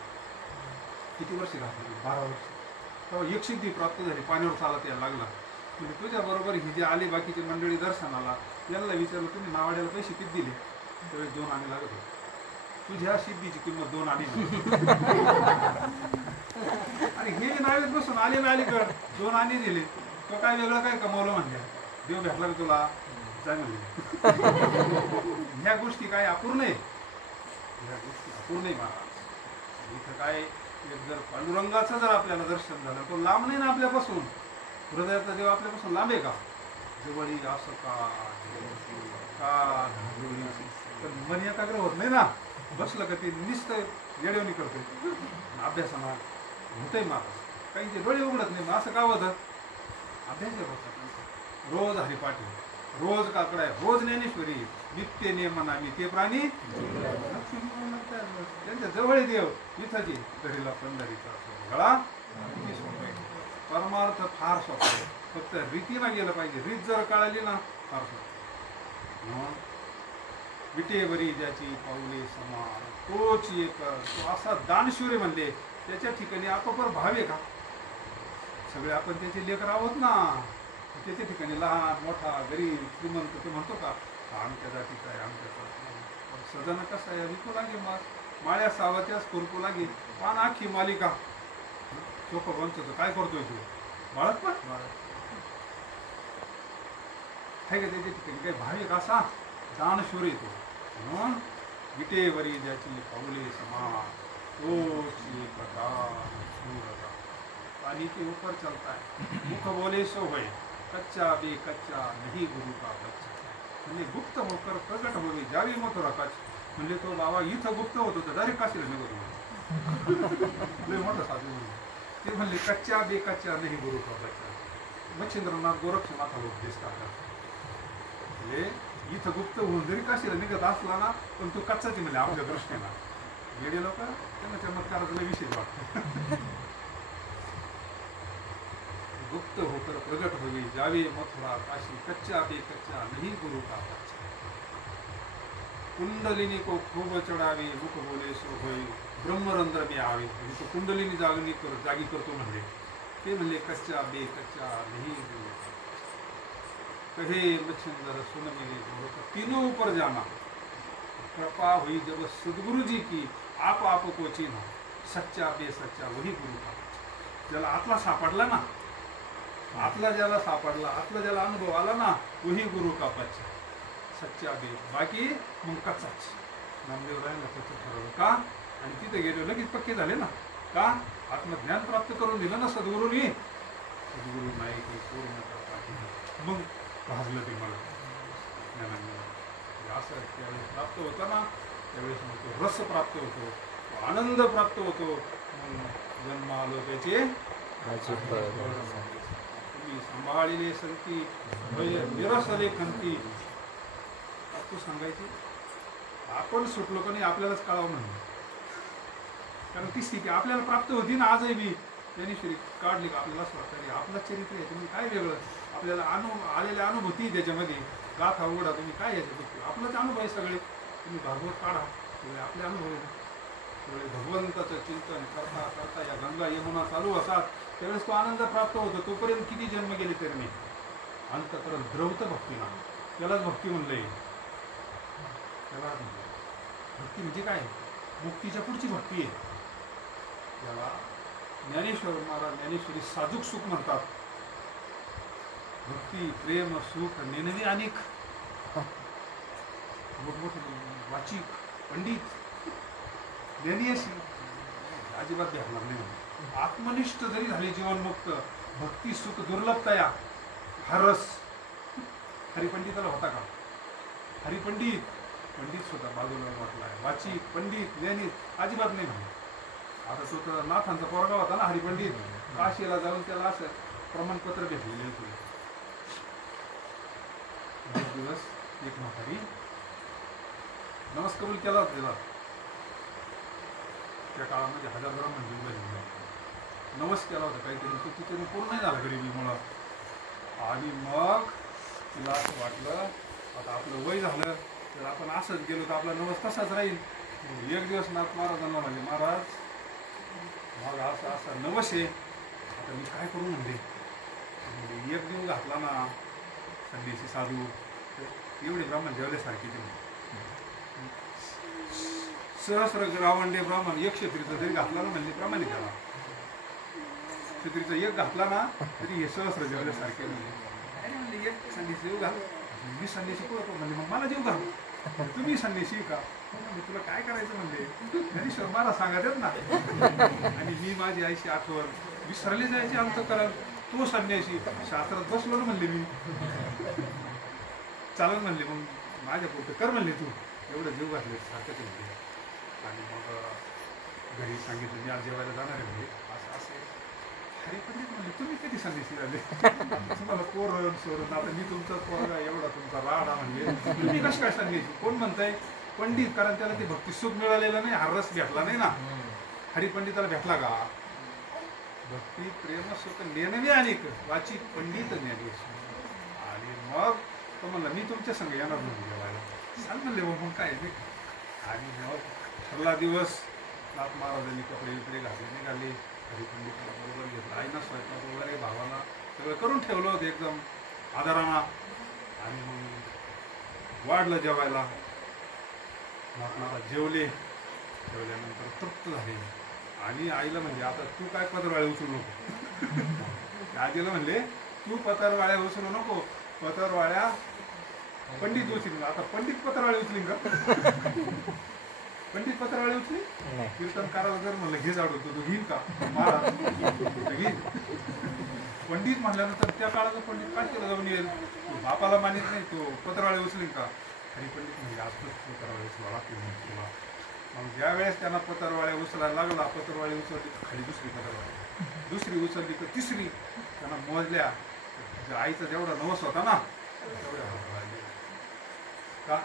किती वर्ष घातली, 12 वर्ष. तेव्हा एक सिद्धी प्राप्त झाली, पाण्यावर चालत यायला लागला. म्हणजे तुझ्याबरोबर ही जे आली बाकीची मंडळी दर्शनाला, यांना विचारलं तुम्ही नावाड्याला पैसे किती दिले? त्यावेळेस 2 आणे लागत होते. तुझ्या सिद्धीची किंमत 2 आणे. आणि हे नावेत बसून आले ना अलीकड 2 आणे दिले, तो काय वेगळं काय कमावलं म्हणजे, देव भेटला का तुला जाय म्हणले. ह्या गोष्टी काय अपूर्ण आहे, ह्या गोष्टी अपूर्ण आहे महाराज. इथं काय एक जर पांडुरंगाचं जर आपल्याला दर्शन झालं, तो लांब नाही ना आपल्यापासून. हृदयाचा देव आपल्यापासून लांब आहे का? जवळी असं का पण मन एकाग्र होत नाही ना. बसलं का ते नुसतं येडवणी करतोय, अभ्यासाला होतंय महाराज. काही ते डोळे उघडत नाही. मग असं का होतं? अभ्यास होता. रोज हरिपाठी, रोज काकडाय, रोज ज्ञानेश्वरी, नित्य नियमना मी ते प्राणी त्यांच्या जवळ देव. इथं जे घडीला पंढरीचा गळा. परमार्थ फार सोपा आहे, फक्त रीतीला गेलं पाहिजे. रीत जर कळाली ना फार सोपं. विटेवरी ज्याची पाऊले समान तोच एक, तो असा दानशूर म्हणले. त्याच्या ठिकाणी आपापर भाव आहे का? सगळे आपण त्याचे लेकर आहोत ना. त्याच्या ठिकाणी लहान मोठा गरीब श्रीमंत ते म्हणतो का आमच्या जातीचा आहे, आमच्या सजन कसा आहे, विकू लागे माळ्या सावत्यास कुरकू लागे पान आखी मालिका. सोपं बनतो काय करतोय तू बाळत पण आहे का? त्याच्या ठिकाणी काही भाविक असा दानशूर येतो. म्हणून विटेवरी ज्याची पाऊले समान तोची पानी के ऊपर चलता है. मुख बोले सो होय, कच्चा बे कच्चा नहीं गुरु का बच्चा. म्हणजे गुप्त होकर प्रकट होवे जावी मथुरा कच्छ. म्हणजे तो बाबा इथं गुप्त होतो तर डायरेक्ट काशीला निघतो. मोठं साधू ते म्हणले कच्चा बे कच्चा नाही गुरु का बच्चा. मच्छिंद्रनाथ गोरक्षनाथाला उपदेश करतात. म्हणजे इथं गुप्त होऊन जरी काशीला निघत असला ना, पण तो कच्चाची म्हणजे आपल्या दृष्टीनं. वेडे लोक त्यांना चमत्काराचा विषय वाटतो. गुप्त होकर प्रगट होवे जावे मथुरा काशी, कच्चा बे कच्चा नहीं गुरु का बच्चा. कुंडलिनी को खूब चढावे मुख बोले सो होय, ब्रह्मरंध्र में आवे. म्हणजे तो कुंडलिनी जागी करतो म्हणले. ते म्हणले कच्चा बे कच्चा नहीं गुरु का. कहे मच्छिंद्र सुन मेरे गुरु, तीनों ऊपर जाना. कृपा हुई जब सदगुरु जी की, आप को चिन्हा. सच्चा बे सच्चा वही गुरु का. ज्याला आतला सापडला ना, आतला ज्याला सापडला, आतला ज्याला अनुभव आला ना, वही गुरु का बच्चा. सच्चा बे, बाकी मग कच्चाच. नामदेव रायला त्याचं ठरवलं का, आणि तिथे गेलो लगेच पक्के झाले ना. का? आत्मज्ञान प्राप्त करून दिलं ना सद्गुरूंनी. सद्गुरू नाही की पूर्ण मग भाजलं ते मला ज्ञानाने. असं त्यावेळेस प्राप्त होतं ना, त्यावेळेस मग तो रस प्राप्त होतो, तो आनंद प्राप्त होतो. जन्म आलो त्याचे तुम्ही सांभाळिले संती निरसले खंती. तू सांगायची आपण सुटलो का नाही आपल्यालाच कळावं म्हणून. कारण ती स्थिती आपल्याला प्राप्त होती ना. आजही मी ज्ञानेश्वरी काढली का आपल्याला असं वाटतं आपलं चरित्र आहे तुम्ही काय वेगळं. आपल्याला आलेल्या अनुभूती त्याच्यामध्ये गाथा उघडा तुम्ही काय याच्यात आपलंच अनुभव आहे सगळे. तुम्ही भागवत काढा सगळे आपले अनुभव आहे. सगळे भगवंताचं चिंतन करता करता या गंगा यमुना चालू असतात त्यावेळेस तो आनंद प्राप्त होतो. तोपर्यंत किती जन्म गेले तरी नाही. अंतकरण द्रवत भक्ती ना, त्यालाच भक्ती म्हणलंय. त्याला भक्ती म्हणजे काय? मुक्तीच्या पुढची भक्ती आहे. त्याला ज्ञानेश्वर महाराज ज्ञानेश्वरी साजूक सुख म्हणतात. भक्ती प्रेम सुख नेनवी अनेक मोठमोठे वाचिक पंडित ज्ञानी अजिबात भेटणार नाही. आत्मनिष्ठ जरी झाले जीवनमुक्त, भक्ती सुख दुर्लभतया हा रस हरिपंडिताला होता का? हरिपंडित पंडित सुद्धा बाजूला वाटला आहे. वाचिक पंडित ज्ञानी अजिबात नाही म्हणे. आता तो तर नाथांचा पोरगा होता ना हरिपंडित. काशीला जाऊन त्याला असं प्रमाणपत्र भेटलेले होते. एक दिवस एक म्हातारी नवस कबूल केला होता देवात. त्या काळामध्ये 1000 ब्राह्मण जीव गेले. नवस केला होता काहीतरी, तो तिथे पूर्ण नाही झाला गरिबीमुळं. आणि मग तिला असं वाटलं आता आपलं वय झालं तर आपण असंच गेलो तर आपला नवस तसाच राहील. एक दिवस नाथ महाराजांना म्हणजे महाराज मग असं असा नवस आहे, आता मी काय करू म्हणले. एक दिवस घातला ना संदेशी साधू तर एवढे ब्राह्मण जेवल्यासारखे ते सहस्र ग्रावंडे ब्राह्मण एक क्षत्रीचा जरी घातला ना म्हणजे प्रमाणे त्याला क्षत्रीचा एक घातला ना तरी हे सहस्र जेवल्यासारखे म्हणले एक संदेशी जीव घाल. मी संदेशी कुठं म्हणजे मग मला जीव घाल, तुम्ही संदेशी का म्हणजे तुला काय करायचं म्हणले ज्ञानेश्वर मला सांगायचं ना. आणि मी माझी आईची आठवण विसरली जायची आमचं कराल तो संन्यासी शास्त्रात बसलो ना म्हणले मी चालत म्हणले मग माझ्या पुढे कर म्हणले तू एवढं जीव घातले सारखं म्हणले. आणि मग घरी सांगितलं मी आज जेवायला जाणार आहे म्हणजे असं असे अरे पंडित म्हणले तुम्ही कधी संन्यासी झाले तुम्हाला पोरण सोडून आता मी तुमचा पोरगा एवढा तुमचा राडा म्हणजे तुम्ही कसं काय संन्यासी कोण म्हणताय पंडित कारण त्याला ते भक्ती सुख मिळालेलं नाही, हा रस भेटला नाही ना. हरिपंडिताला भेटला का भक्ती प्रेम सुख लेणवे अनेक वाची पंडित ज्ञानेश. आणि मग तो म्हणला मी तुमच्या संग येणार म्हणून जेवायला सांग म्हणले मग काय नाही. आणि मग ठरला दिवस नाथ महाराजांनी कपडे विकडे घातले निघाले. हरिपंडिताला बरोबर घेतलं, आईना स्वयंपाक वगैरे भावाला सगळं करून ठेवलं होतं एकदम आदराना. आणि मग वाढलं जेवायला. नाथ महाराज जेवले, जेवल्यानंतर तृप्त झाले. आणि आईला म्हणजे आता तू काय पत्रवाळ्या उचलू नको. आजीला म्हणले तू पत्रवाळ्या उचलू नको, पत्रवाळ्या पंडित उचलीन. आता पंडित पत्रवाळ्या उचलीन का पंडित पत्रवाळ्या उचली कीर्तन करायला जर म्हणलं घे जाडू तू घेईन का महाराज घेईन. पंडित म्हणल्यानंतर त्या काळाचा पंडित काय केलं जाऊन येईल बापाला मानित नाही तो पत्रवाळ्या उचलीन का. आणि पंडित म्हणजे आज पत्रवाळ्या उचला लागते. मग ज्या वेळेस त्यांना पत्रवाळ्या उचलायला लागला पत्रवाळी उचलली खाली दुसरी पत्रवाळी, दुसरी उचलली तर तिसरी. त्यांना मोजल्या आईचा जेवढा नवस होता ना तेवढ्या का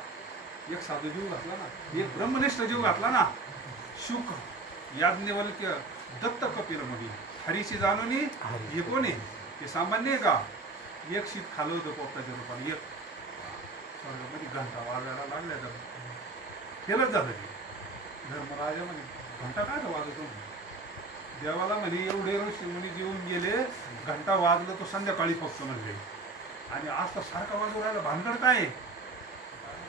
एक साधू जीव घातला ना, एक ब्रह्मनिष्ठ जीव घातला ना. शुक याज्ञवल्क्य दत्त कपिल मध्ये हरीची जाणवणी हे कोण आहे हे सामान्य आहे का. एक शीत खाल्लं होतं पोपटाच्या रूपाने एक स्वर्गामध्ये घंटा वाजायला लागल्या तर केलंच जातं ते. धर्मराजा म्हणे घंटा काय वाजवतो देवाला म्हणे एवढे ऋषी मुनी जेवून गेले घंटा वाजलं तो संध्याकाळी फक्त म्हणले. आणि आज तर सारखा वाजवून राहिला भानगड काय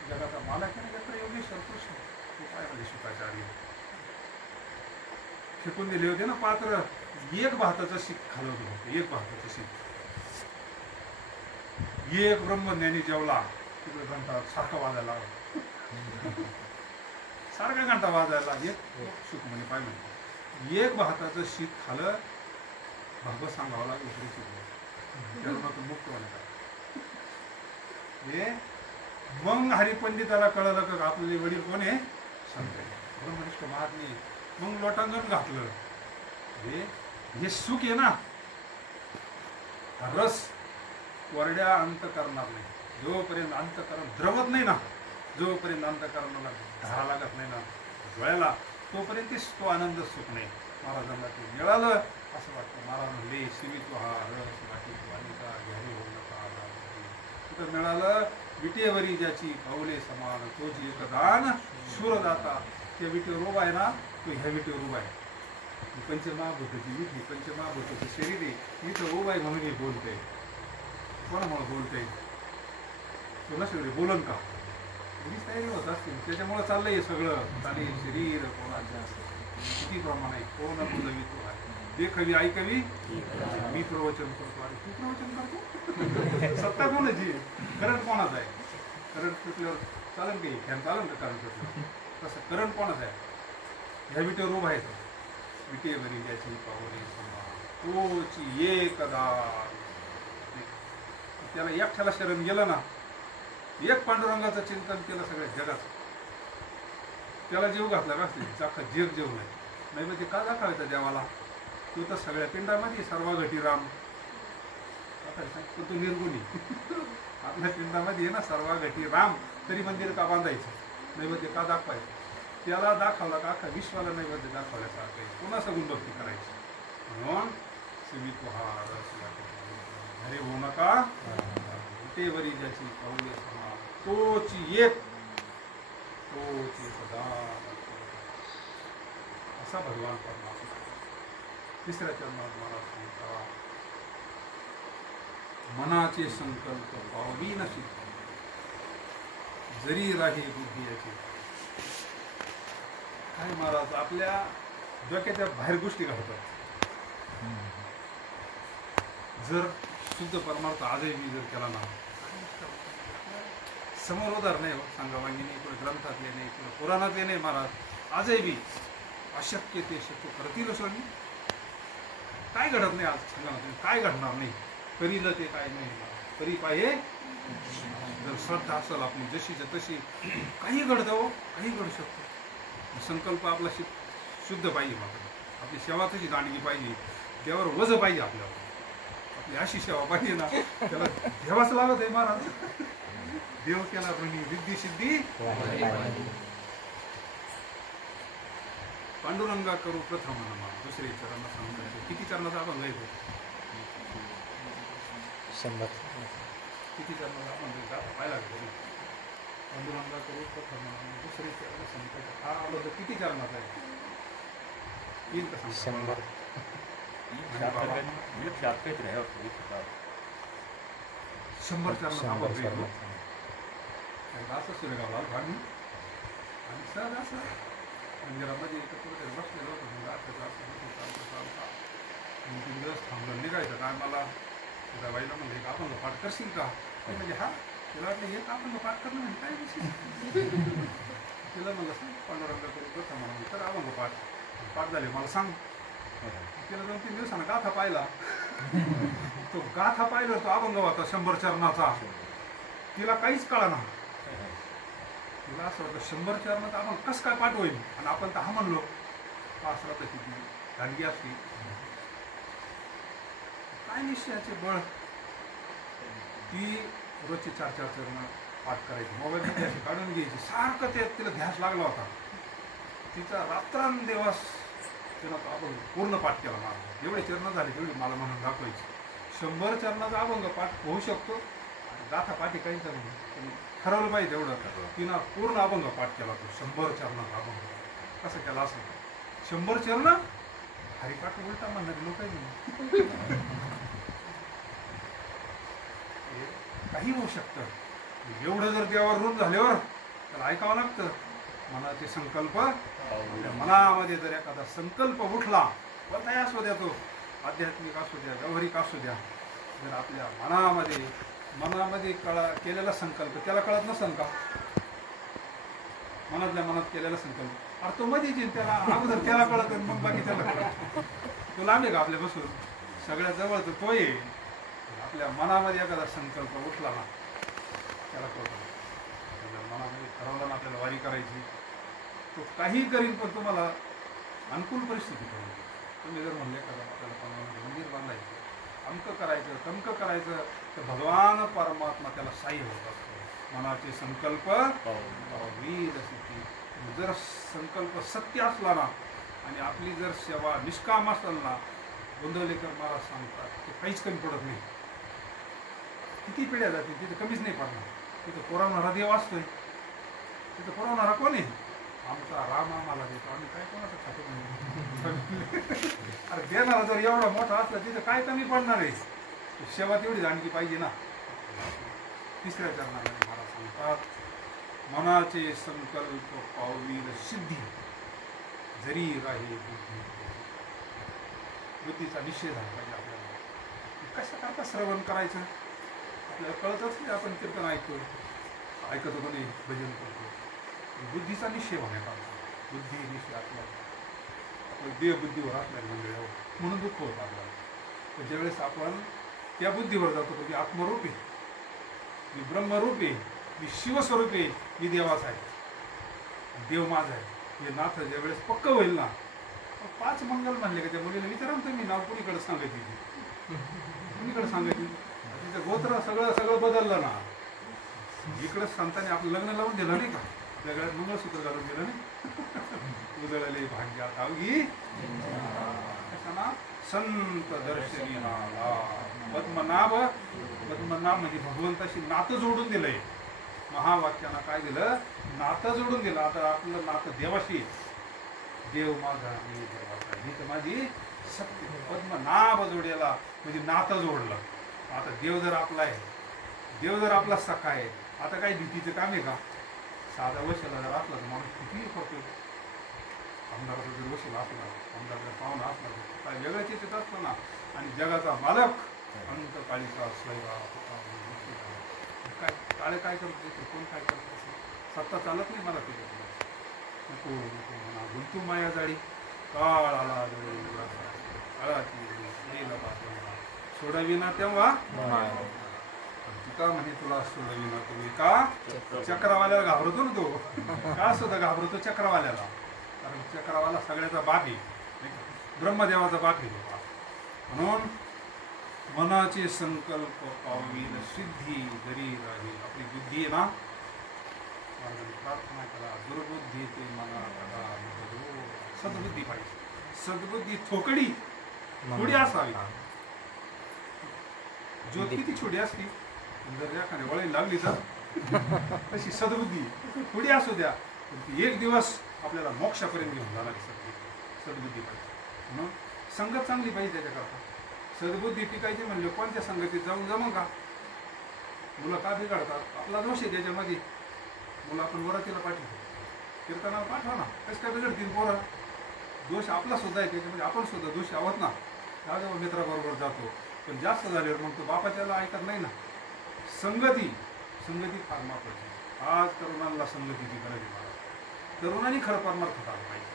जगाचा मला केलं योगेश्वर कृष्ण तो काय म्हणजे शुकाचार्य फेकून दिले होते ना पात्र. एक भाताचं शीत खाल्लं होतं एक भाताचं शीत. एक ब्रह्मज्ञानी जेवला तिकडे घंटा सारखा वाजायला सारखा घंटा वाजायला एक सुख म्हणे पाय म्हणे एक भाताचं शीत खाल्लं भागवत सांगावं लागलं तरी चुकलं जन्मातून मुक्त होण्याचा. हे मग हरिपंडिताला कळलं का आपले वडील कोण आहे संत ब्रह्मनिष्ठ महात्मे. मग लोटांगण घातलं हे सुख आहे ना रस कोरड्या अंत करणार नाही. जोपर्यंत अंतकरण द्रवत नाही ना जोपर्यंत अंतकरणाला धारा लागत नाही ना डोळ्याला तोपर्यंत तो आनंद सुख नाही. महाराजांना ते मिळालं असं वाटतं. महाराज म्हणले सीमित हा रस वाटी वालिका घ्यावी होऊ नका. तिथं मिळालं विटेवरी ज्याची पाऊले समान तोच एक दान शूरदाता. त्या विटेवर उभा आहे ना तो ह्या विटेवर उभा आहे. पंचमहाभूताची विठी पंचमहाभूताचं शरीर आहे इथं उभा आहे म्हणून हे बोलतंय. कोणामुळे बोलतंय तो नसेल बोलन का बरीच तयारी होत असतील त्याच्यामुळे चाललंय हे सगळं. आणि शरीर कोणाच्या किती प्रमाण आहे कोण बोलवितो आहे देखवी ऐकवी मी प्रवचन करतो. आणि तू प्रवचन करतो सत्ता कोणाची करंट कोणाचा आहे. करंट सुटल्यावर चालेल काही फॅन चालेल का करंट सुटल्यावर तसं करंट कोणाचं आहे. ह्या विटेवर उभा आहे विटेवरी ज्याची पावले तोची एकदा त्याला एकट्याला शरण गेलं ना एक पांडुरंगाचं चिंतन केलं सगळ्या जगाचं. त्याला जीव घातला का असते अख्खा जग जेव नाही म्हणजे का दाखवायचा देवाला. तो तर सगळ्या पिंडामध्ये सर्व घटी राम आता सांग तो निर्गुणी आपल्या पिंडामध्ये आहे ना सर्व घटी राम तरी मंदिर का बांधायचं नैवेद्य का दाखवायचं त्याला दाखवला का अख्खा विश्वाला नैवेद्य दाखवल्यासारखं आहे पुन्हा सगुण भक्ती करायची म्हणून सिमित हा रस अरे होऊ नका तेवरी ज्याची पाऊले समा तोची एक तोची असा भगवान परमात्मा तिसऱ्या चरणात मला सांगता मनाचे संकल्प पावली नशी जरी राही बुद्धी याची काय महाराज आपल्या डोक्याच्या बाहेर गोष्टी घडतात जर शुद्ध परमार्थ आजही मी जर केला ना समोर उदाहरण नाही हो सांगा वांगिनी कुठे ग्रंथातले नाही कुठे पुराणातले नाही महाराज आजही बी अशक्य ते शक्य करतील स्वामी काय घडत नाही आज सांगा ना तुम्ही काय घडणार नाही करील ते काय नाही तरी पाहिजे जर श्रद्धा असेल आपली जशीच्या तशी काही घडतं हो काही घडू शकतो संकल्प आपला शुद्ध पाहिजे मात्र आपली सेवा तशी दांडगी पाहिजे देवावर वज पाहिजे आपल्यावर आपली अशी सेवा पाहिजे ना त्याला देवाच लागत आहे महाराज देव केला ऋणी रिद्धी सिद्धी पांडुरंगा करू प्रथम म्हणा दुसरे चरण सांगायचे किती चरणाचा अभंग आहे किती चरणाचा अभंग पाहिला पांडुरंगा करू प्रथम म्हणा दुसरे चरण सांगायचे हा अभंग किती चरणाचा आहे येईल का सांगा 100 चरणाचा अभंग येतो असं सूर्यगावला भांडून आणि सहज असं मंदिरामध्ये एकत्र बसलेलं होतं म्हणजे असं 3 दिवस थांबलं निघायचं काय मला त्या बाईला म्हणजे आपण पाठ करशील का म्हणजे हा तुला वाटलं हे आपण पाठ करणं म्हणजे काय विषय तिला म्हणलं सांग पांडुरंगा करू प्रथम म्हणून तर अभंग पाठ झाले मला सांग तिला 2-3 दिवसानं गाथा पाहिला तो गाथा पाहिला तो अभंग होता 100 चरणाचा तिला काहीच कळना तिला असं वाटतं 100 चरणात आपण कसं काय पाठ होईल आणि आपण तर हा म्हणलो असं वाटतं किती धानगी असती काय निश्चयाचे बळ ती रोजची 4-4 चरण पाठ करायची मोबाईलमध्ये अशी काढून घ्यायची सारखं ते तिला ध्यास लागला होता तिचा रात्रंदिवस तिला तो अभंग पूर्ण पाठ केला मला जेवढे चरण झाले तेवढे मला म्हणून दाखवायची 100 चरणाचा अभंग पाठ होऊ शकतो आणि गाथा पाठी काही नाही ठरवलं पाहिजे तेवढं तिनं पूर्ण अभंग पाठ केला तो 100 चरणाचा अभंग कसं केला असं 100 चरण हरिपाठ उलटा म्हणणारे लोकही नाही काही होऊ शकतं एवढं जर देवावर ऋण झाल्यावर त्याला ऐकावं लागतं मनाचे संकल्प मनामध्ये जर एखादा संकल्प उठला कोणताही असू द्या तो आध्यात्मिक असू द्या व्यावहारिक असू द्या जर आपल्या मनामध्ये केलेला संकल्प त्याला कळत नसेल का मनातल्या मनात केलेला संकल्प अरे तो मध्ये येईल त्याला अगोदर त्याला कळत मग बाकी त्याला कळत तो लांबे का आपल्या बसून सगळ्यात जवळ तर तो आहे आपल्या मनामध्ये एखादा संकल्प उठला ना त्याला कळतो मनामध्ये ठरवलं ना आपल्याला वारी करायची तो काही करीन पण तुम्हाला अनुकूल परिस्थिती करून तुम्ही जर म्हणले का आपल्याला पण मंदिर बांधायचं अमकं करायचं तमकं करायचं तर भगवान परमात्मा त्याला साह्य होत असतो मनाचे संकल्प वीर सिद्धी जर संकल्प सत्य असला ना आणि आपली जर सेवा निष्काम असेल ना गोंधवलेकर महाराज सांगतात ते काहीच कमी पडत नाही किती पिढ्या जातील तिथे कमीच नाही पडणार तिथं पुरवणारा देव असतोय तिथं पुरवणारा कोण आहे आमचा राम आम्हाला देतो आम्ही काय कोणाचं खातो नाही अरे देणारा जर एवढा मोठा असला तिथं काय कमी पडणार आहे सेवा तेवढी जाणकी पाहिजे ना तिसऱ्या चरणामध्ये मला सांगतात मनाचे संकल्प पावलील सिद्धी जरी राही बुद्धीचा निश्चय झाला पाहिजे आपल्याला कशा करता श्रवण करायचं आपल्याला कळतच नाही आपण कीर्तन ऐकतो कोणी भजन करतो बुद्धीचा निश्चय होण्यात आला बुद्धी निश्चय आपल्या देहबुद्धीवर आपल्याला मंडळावर म्हणून दुःख होतं आपल्याला तर ज्यावेळेस आपण त्या बुद्धीवर जातो की आत्मरूप आहे मी ब्रह्मरूप आहे मी शिवस्वरूप आहे मी देवाचा आहे देव माझा आहे हे नाथ ज्यावेळेस पक्क होईल ना 5 मंगल म्हणले का त्या मुलीला विचारा तुम्ही नाव कुणीकडे सांगायची कुणीकडे सांगायची तर गोत्र सगळं सगळं बदललं ना. इकडं संतांनी आपलं लग्न लावून दिलं नाही का, आपल्या गळ्यात मंगळसूत्र घालून दिलं नाही. उजळले भाग्यात अवघी कशाना संत दर्शनी आला. पद्मनाभ, पद्मनाभ म्हणजे भगवंताशी नातं जोडून दिलंय. महावाक्यानं काय दिलं, नातं जोडून दिलं. आता आपलं नातं देवाशी, देव माझा मी देवाचा, ही तर माझी सत्य. पद्मनाभ जोड्याला म्हणजे नातं जोडलं. आता देव जर आपला आहे, देव जर आपला सखा आहे, आता काही भीतीचं काम आहे का? साधा वशाला जर असला तर माणूस किती करतो. आमदाराचा जर वशील असला, आमदाराचा पाहुणा असला तर काय वेगळ्याच येत असतं ना. आणि जगाचा मालक अंत काळीचा स्वैरा काय काळे काय करतो, कोण काय करतो, सत्ता चालत नाही मला ते. नको नको म्हणा गुंतू माया जाळी, काळ आला काळाची सोडविना तेव्हा तुका म्हणे तुला सोडविना तुम्ही का. चक्रवाल्याला घाबरतो ना तो, का सुद्धा घाबरतो चक्रवाल्याला, कारण चक्रवाला सगळ्याचा बाप आहे, ब्रह्मदेवाचा बाप आहे. म्हणून मनाचे संकल्प पावील सिद्धी जरी राहील. आपली बुद्धी आहे ना, प्रार्थना करा, दुर्बुद्धी ते मना करा, सद्बुद्धी पाहिजे. सद्बुद्धी थोकडी थोडी असावी. ज्योत किती छोटी असती, जर एखाद्या वळी लागली तर तशी सद्बुद्धी थोडी असू द्या, पण ती एक दिवस आपल्याला मोक्षापर्यंत घेऊन जाणार. सद्बुद्धी पाहिजे. म्हणून संगत चांगली पाहिजे. त्याच्याकरता सद्बुद्धी टिकायची म्हणले कोणत्या संगतीत जाऊन जमं का. मुलं का बिघडतात, आपला दोष आहे त्याच्यामध्ये. मुलं आपण वरातीला पाठवतो, कीर्तनाला पाठवा ना, कसं काय बिघडतील पोरं. दोष आपला सुद्धा आहे त्याच्यामध्ये, आपण सुद्धा दोषी आहोत ना. जेव्हा मित्राबरोबर जातो, पण जास्त झाल्यावर मग तो बापाच्याला ऐकत नाही ना. संगती फार महत्वाची. आज तरुणांना संगतीची गरज आहे. तरुणांनी खरं परमार्थ आला पाहिजे,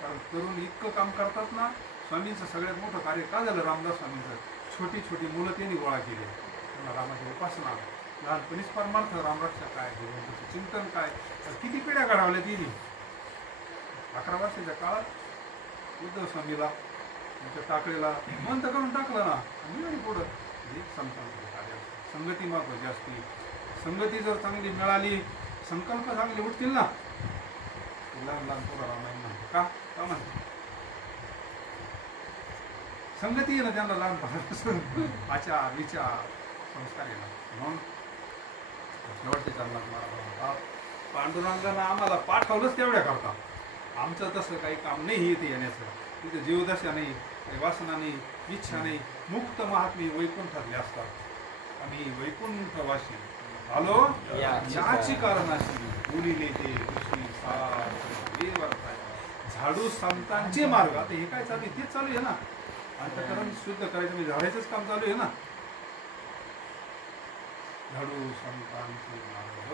कारण तरुण इतकं काम करतात ना. स्वामींचं सगळ्यात मोठं कार्य का झालं रामदास स्वामींचं, छोटी छोटी मुलं त्यांनी गोळा केली, त्यांना रामाची उपासना, लहानपणीच परमार्थ, रामरक्षा काय, भगवंताचं चिंतन काय, किती पिढ्या घडवल्या तिने. 11 वर्षाच्या काळात उद्धव स्वामीला त्यांच्या टाकळीला मंत करून टाकलं ना. मिळाली पुढं. हे संतांचं कार्य. संगती महत्वाची असते. संगती जर चांगली मिळाली, संकल्प चांगले उठतील ना. लहान लहान पोरं रामायण म्हणते का म्हणते, संगती आहे ना त्यांना लहानपणापासून आचार विचार संस्कार आहे ना. म्हणून शेवटचे चरणात महाराज पांडुरंगानं आम्हाला पाठवलंच तेवढ्या करता. आमचं तसं काही काम नाही इथे येण्याचं. तिथे जीवदशा नाही, काही वासना नाही, इच्छा नाही. मुक्त महात्मे वैकुंठातले असतात. आम्ही वैकुंठवासी आलो याची कारणाशी बोलिले ते ऋषी सार झाडू संतांचे मार्ग. आता हे काय चालू आहे, तेच चालू आहे ना. अंतःकरण शुद्ध करायचं म्हणजे झाडायचंच काम चालू आहे ना. झाडू संतांचे मार्ग,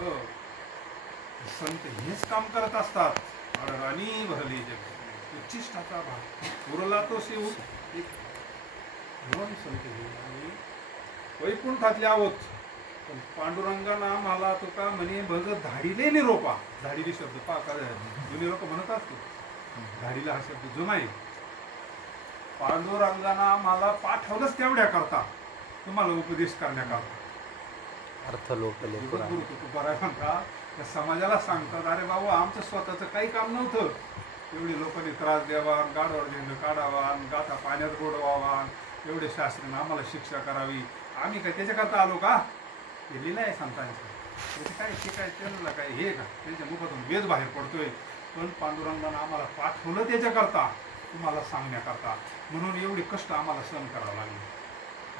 संत हेच काम करत असतात. राणी भरली जग उच्चिष्टाचा भाग उरला तो शिव. संत आणि वैकुंठातले आहोत. पण पांडुरंगाना आम्हाला तो का म्हणे भग धाडीले निरोपा. धाडीले शब्द पा जुने लोक म्हणत असतो, धाडीला हा शब्द जुना आहे. पांडुरंगाना आम्हाला पाठवलंच तेवढ्या करता, तुम्हाला उपदेश करण्याकरता. अर्थ लोकले बरं म्हणता त्या समाजाला सांगतात, अरे बाबा आमचं स्वतःचं काही काम नव्हतं. एवढी लोकांनी त्रास द्यावा, गाडवर झेंड काढावा, गाथा पाण्यात बुडवावा, एवढे शास्त्रीनं आम्हाला शिक्षा करावी. आम्ही काय त्याच्याकरता आलो का. हे लिहिलं आहे संतांचं. त्याचे काय शिकायचं त्यांना काय हे का, त्यांच्या मुखातून वेद बाहेर पडतोय. पण पांडुरंगानं आम्हाला पाठवलं त्याच्याकरता, तुम्हाला सांगण्याकरता. म्हणून एवढे कष्ट आम्हाला सहन करावं लागले.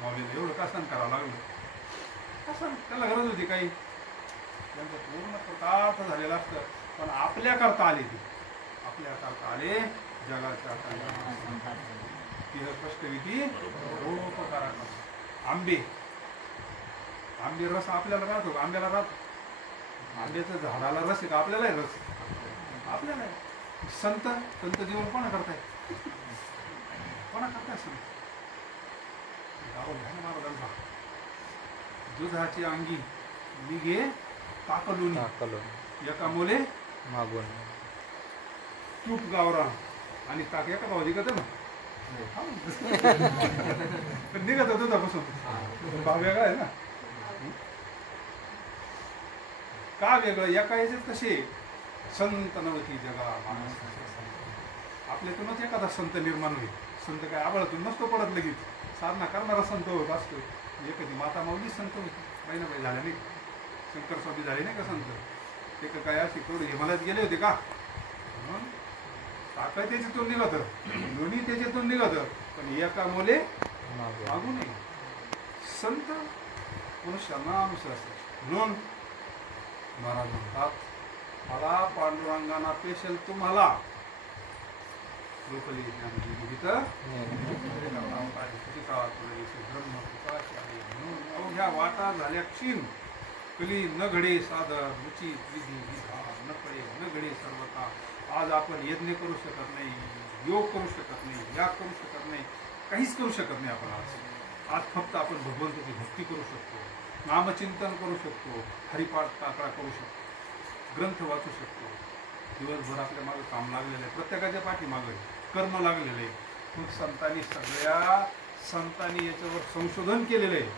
माऊलीला एवढं का सहन करावं लागलं. कसं त्याला गरज होती काही. त्यांचं पूर्ण कृतार्थ झालेलं असतं, पण आपल्याकरता आले ते. आपल्याकरता आले जगाच्या कष्टविधी रोपकारांना. आंबे रस आपल्याला राहतो, आंब्याला राहतो. आंब्याचं झाडाला रस आहे का, आपल्यालाही रस आपल्याला. संत जीवन कोणा करताय, कोणा करताय संत. महाराजांना दुधाची अंगी निघे ताकलून एका मुले मागून तूप गावरा आणि ताक एका भाऊ निघत ना. निघत दुधापासून भाव वेगळा आहे ना. का वेगळं? एका याच्यात कसे संत नवती जगा माणस आपल्यातूनच एखादा संत निर्माण होईल. संत काय आबाळातून नसतो पडत लगेच, साधना करणारा संत होत असतो. एखादी माता माऊली संत होती, बाई झाल्या नाही, शंकर स्वामी झाले नाही का संत? ते काय अशी थोडी हिमालयात गेले होते का? टाका त्याच्यातून निघत, दोन्ही त्याच्यातून निघत, पण एका मुले मागू नये. संत मनुष्यांना अनुसर असते. म्हणून महाराज म्हणतात, मला पांडुरंगाना पेशल तुम्हाला लोकली म्हणून अवघ्या वाटा झाल्या क्षीण, कली न घडे सादर रुची विधी विधान न पडे न घडे सर्वता. आज आपण यज्ञ करू शकत नाही, योग करू शकत नाही, याग करू शकत नाही, काहीच करू शकत नाही आपण. आज फक्त आपण भगवंताची भक्ती करू शकतो, नामचिंतन करू शकतो, हरिपाठ टाकळा करू शकतो, ग्रंथ वाचू शकतो. दिवसभर आपल्या मागे काम लागलेलं आहे, प्रत्येकाच्या पाठीमागे कर्म लागलेलं आहे. मग सगळ्या संतांनी याच्यावर संशोधन केलेलं आहे.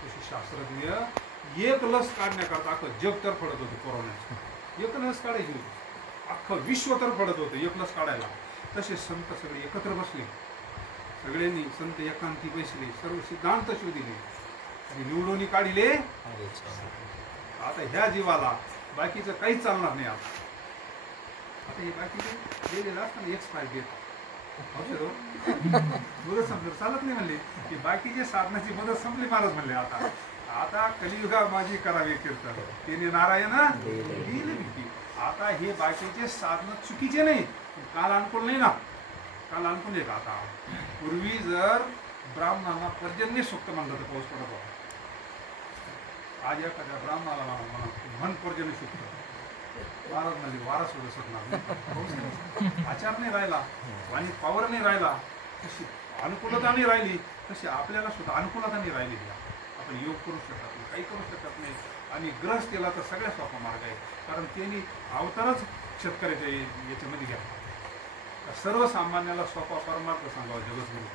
तसे शास्त्रज्ञ एक लस काढण्याकरता अख्खं जग तर पडत होते. कोरोनाचं एक लस काढायची होती, अख्खं विश्व तर पडत होतं एक लस काढायला. तसे संत सगळे एकत्र बसले, सगळ्यांनी संत एकांती बसले, सर्व सिद्धांत शोधिले आणि निवडून काढले. आता ह्या जीवाला बाकीचं काहीच चालणार नाही. आता हे बाकीचे गेलेलं असताना एक्सपायर डेट मुदत संपली चालत नाही म्हणले की बाकीचे साधनाची मुदत संपली. महाराज म्हणले आता कलियुगा माझी करावी कीर्तन, त्याने नारायण दिले भीती. आता हे बाकीचे साधन चुकीचे नाही, काल अनुकूल नाही ना. काल अनुकूल आहे का? आता पूर्वी जर ब्राह्मणाला पर्जन्य सूक्त म्हणलं तर पाऊस पडत होता. आज एखाद्या ब्राह्मणाला म्हण पर्जन्य सूक्त, महाराज म्हणजे वारा सुद्धा शकणार, आचार नाही राहिला, वाणी पावर नाही राहिला, तशी अनुकूलता नाही राहिली, तशी आपल्याला सुद्धा अनुकूलता नाही राहिली. आपण योग करू शकत नाही, काही करू शकत नाही. आणि ग्रस केला तर सगळ्यात सोपा मार्ग आहे, कारण त्यांनी अवतारच शेतकऱ्याच्या याच्यामध्ये घ्या. सर्वसामान्याला सोपा परमार्थ सांगावा जगद्गुरु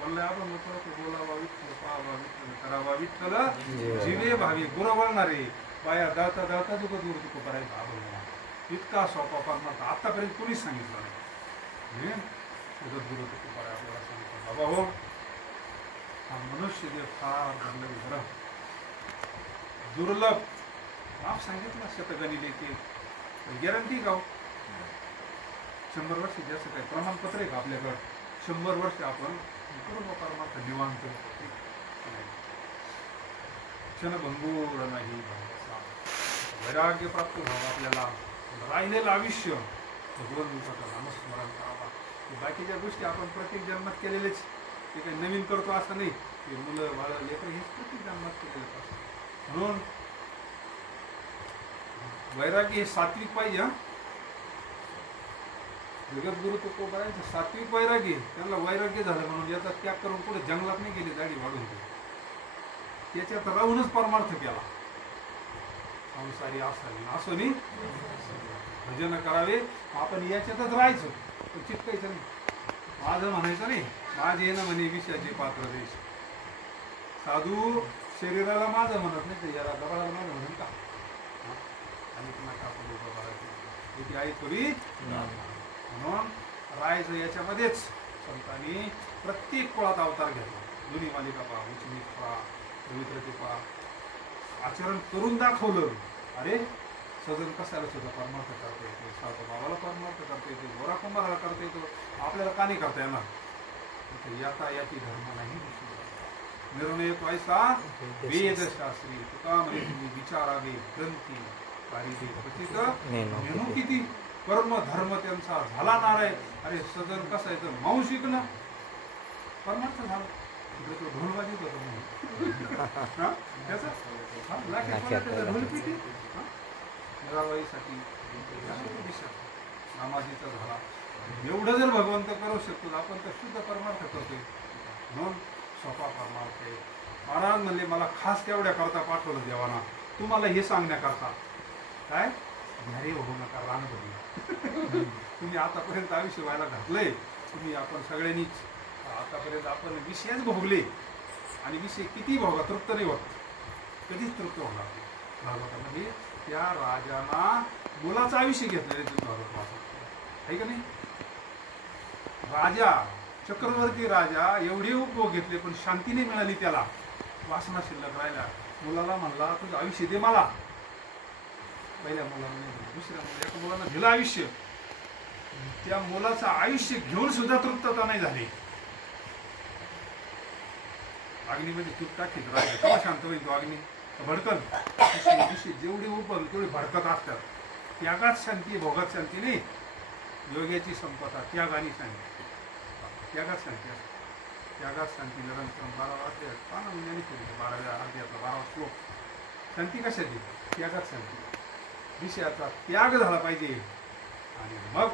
कोणला आपण म्हणतो, बोलावा विठ्ठल, पाहावा विठ्ठल, करावा विठ्ठल, जीवे भावी गुरु वळणारे बाया दळता दळता जगद्गुरु तुकोबारायचा आभार. इतका सोपा परमार्थ आतापर्यंत कोणीच सांगितलं नाही. जगद्गुरु तुकोबाराय आपल्याला सांगितलं, बाबा हो हा मनुष्य जे फार दुर्लभ आप सांगितलं शतगणी लेखी गॅरंटी का? 100 वर्ष जास्त काही प्रमाणपत्र आहे का आपल्याकडं? 100 वर्ष आपण करू बा परमार्थ निवांत, क्षणभंगूर नाही, वैराग्य प्राप्त व्हावं. आपल्याला राहिलेलं आयुष्य भगवंताचं नामस्मरण करावं. बाकीच्या गोष्टी आपण प्रत्येक जन्मात केलेलेच, ते काही नवीन करतो असं नाही. ते मुलं बाळ लेकरं हेच प्रत्येक जन्मात केलेलं असतं. म्हणून वैराग्य हे सात्विक पाहिजे. जगद्गुरु तुकोबारायांचं सात्विक वैराग्य, त्यांना वैराग्य झालं म्हणून याचा त्याग करून पुढे जंगलात नाही गेले दाढी वाढून, त्याच्यात राहूनच परमार्थ केला. संसारी असं नाही भजन करावे, आपण याच्यातच राहायचं, पण चिटकायचं नाही. माझं म्हणायचं नाही, माझे येणं म्हणे विषयाचे पात्र देश. साधू शरीराला माझं म्हणत नाही, तर याला गबाळाला माझं म्हणत का? आणि तुम्हाला आपण उभं करायचं किती आहे थोडी. म्हणून राहायचं याच्यामध्येच. संतांनी प्रत्येक कुळात अवतार घेतला. दोन्ही मालिका पहा, उच्चनीच पहा, पवित्रते पहा, आचरण करून दाखवलं. अरे सजन कशाला सुद्धा परमार्थ करता येतो, सावता बाबाला परमार्थ करता येतो, गोरा कुंभाराला करता येतो, आपल्याला का नाही करता येणार? याता याची धर्म नाही. निर्णय व्हायचा वेदशास्त्री तुका म्हणजे तुम्ही विचारावे ग्रंथी पारिदे प्रतीक मेनू किती कर्म धर्म त्यांचा झाला नाराय. अरे सजन कसं आहे तर माऊ शिकणं परमार्थ झालं. ढोल वाजत होतो ढोलपिटी मेराबाईसाठी नामाजीचा झाला. एवढं जर भगवंत करू शकतो आपण तर शुद्ध परमार्थ करतोय. म्हणून सोपा परमार्थ आहे. महाराज म्हणले मला खास तेवढ्या करता पाठवलं देवाना, तुम्हाला हे सांगण्याकरता. काय घरी होऊ नका, रान बघू. तुम्ही आतापर्यंत आयुष्य व्हायला घातलंय, तुम्ही आपण सगळ्यांनीच आतापर्यंत आपण विषयच भोगले, आणि विषय किती भोगा तृप्त नाही होत, कधीच तृप्त होणार. भागवता म्हणजे त्या राजाला मुलाचं आयुष्य घेतलेलं तुम्ही भागवत वाचत आहे का नाही. राजा चक्रवर्ती राजा एवढे उपभोग घेतले पण शांती नाही मिळाली त्याला. वासना शिल्लक राहिला. मुलाला म्हणला तुझं आयुष्य दे मला. पहिल्या मुलाला दुसऱ्या एका मुलाला दिलं आयुष्य. त्या मुलाचं आयुष्य घेऊन सुद्धा तृप्तता नाही झाली. अग्नीमध्ये तूप टाकीत राहिलं केव्हा शांत होईल तो अग्नी. भडकन जेवढी उपल तेवढी भडकत असतात. त्यागात शांती भोगात शांती नाही. योग्याची संपदा त्याग आणि शांती. त्यागात शांती असते. त्यागात शांती निरंतर 12 अध्याय 12 महिन्यांनी केली. 12व्या अध्यायातला 12वा श्लोक. शांती कशाची? त्यागात शांती. विषयाचा त्याग झाला पाहिजे आणि मग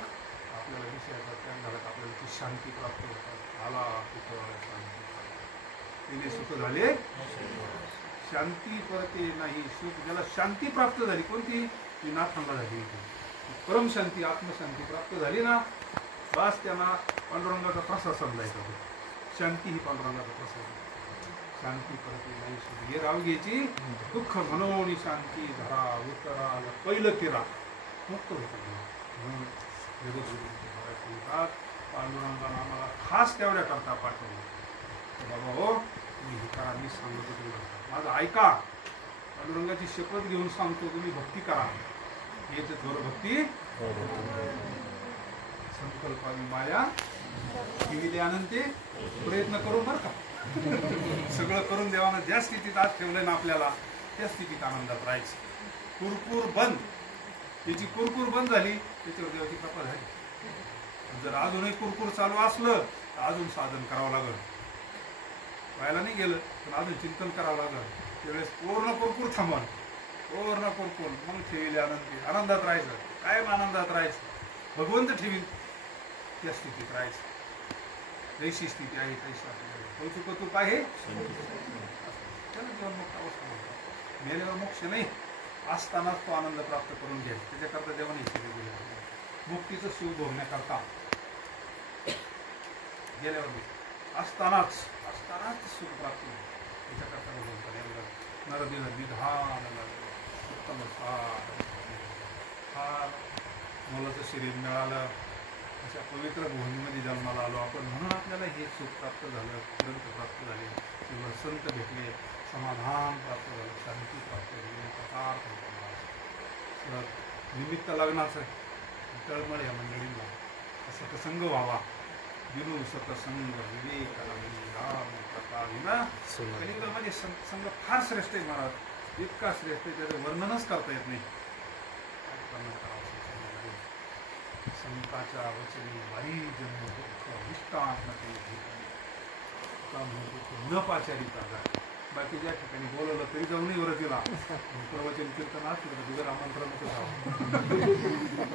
आपल्याला विषयाचा त्याग झाला तर आपल्याला ती शांती प्राप्त होतात. आला कुठं शांती तिने सुख झाले शांती परते नाही सुख. ज्याला शांती प्राप्त झाली कोणती? ती नाथांना झाली. परमशांती आत्मशांती प्राप्त झाली ना बस त्यांना पांडुरंगाचा प्रसाद समजायचा. शांती ही पांडुरंगाचा प्रसाद. शांती परते नाही सुख हे राव घ्यायची. दुःख म्हणून शांती धरा उतराला पहिलं किरा मुक्त होतं. म्हणून जगद्गुरू पांडुरंगानं आम्हाला खास तेवढ्या करता पाठवलं. बाबा हो मी हे करा मी सांगतो तुम्ही माझं ऐका. पांडुरंगाची शपथ घेऊन सांगतो तुम्ही भक्ती करा. हेच थोडं भक्ती संकल्पावी माया ठेविले अनंते प्रयत्न करून बरं का. सगळं करून देवानं ज्या स्थितीत आज ठेवलंय ना आपल्याला त्या स्थितीत आनंदात राहायचं. कुरकुर बंद. त्याची कुरकुर बंद झाली त्याच्यावर देवाची कृपा झाली. जर अजूनही कुरकुर चालू असलं तर अजून साधन करावं लागलं. व्हायला नाही गेलं पण अजून चिंतन करावं लागलं. त्यावेळेस पूर्ण कुरकुर थांबवण. पूर्ण कुरकुर मग ठेविले आनंदी आनंदात राहायचं. कायम आनंदात राहायचं. भगवंत ठेवील त्या स्थितीत राहायचं. जैशी स्थिती आहे तैशी कौतुक आहे. त्याला जीवनमुक्त अवस्था म्हणतात. मेल्यावर मोक्ष नाही असतानाच तो आनंद प्राप्त करून घ्यायचा. त्याच्याकरता देवाने इच्छा दिली. मुक्तीचं सुख भोगण्याकरता गेल्यावर असतानाच सुख प्राप्त होईल. त्याच्याकरता भगवंताने नरदिन निधान उत्तम फार मुलाचं शरीर मिळालं. अशा पवित्र भूमीमध्ये जन्माला आलो आपण म्हणून आपल्याला हे सुख प्राप्त झालं. ग्रंथ प्राप्त झाले किंवा संत भेटले समाधान प्राप्त झालं शांती प्राप्त झाली. निमित्त लग्नाचं तळमळ या मंडळींना सतसंग व्हावा. विनू सतसंग विवेक राम प्रकाविना कलियुगामध्ये संघ फार श्रेष्ठ आहे महाराज. इतका श्रेष्ठ आहे त्याचं वर्णनच करता येत नाही. संताच्या वचनी वारी जन्म दुःख विष्टान न पाचारिता जाय. बाकी ज्या ठिकाणी बोलवलं तरी जाऊनही वरच गेला. प्रवचन कीर्तन असलं तर बिगर आमंत्रणाचं जावं.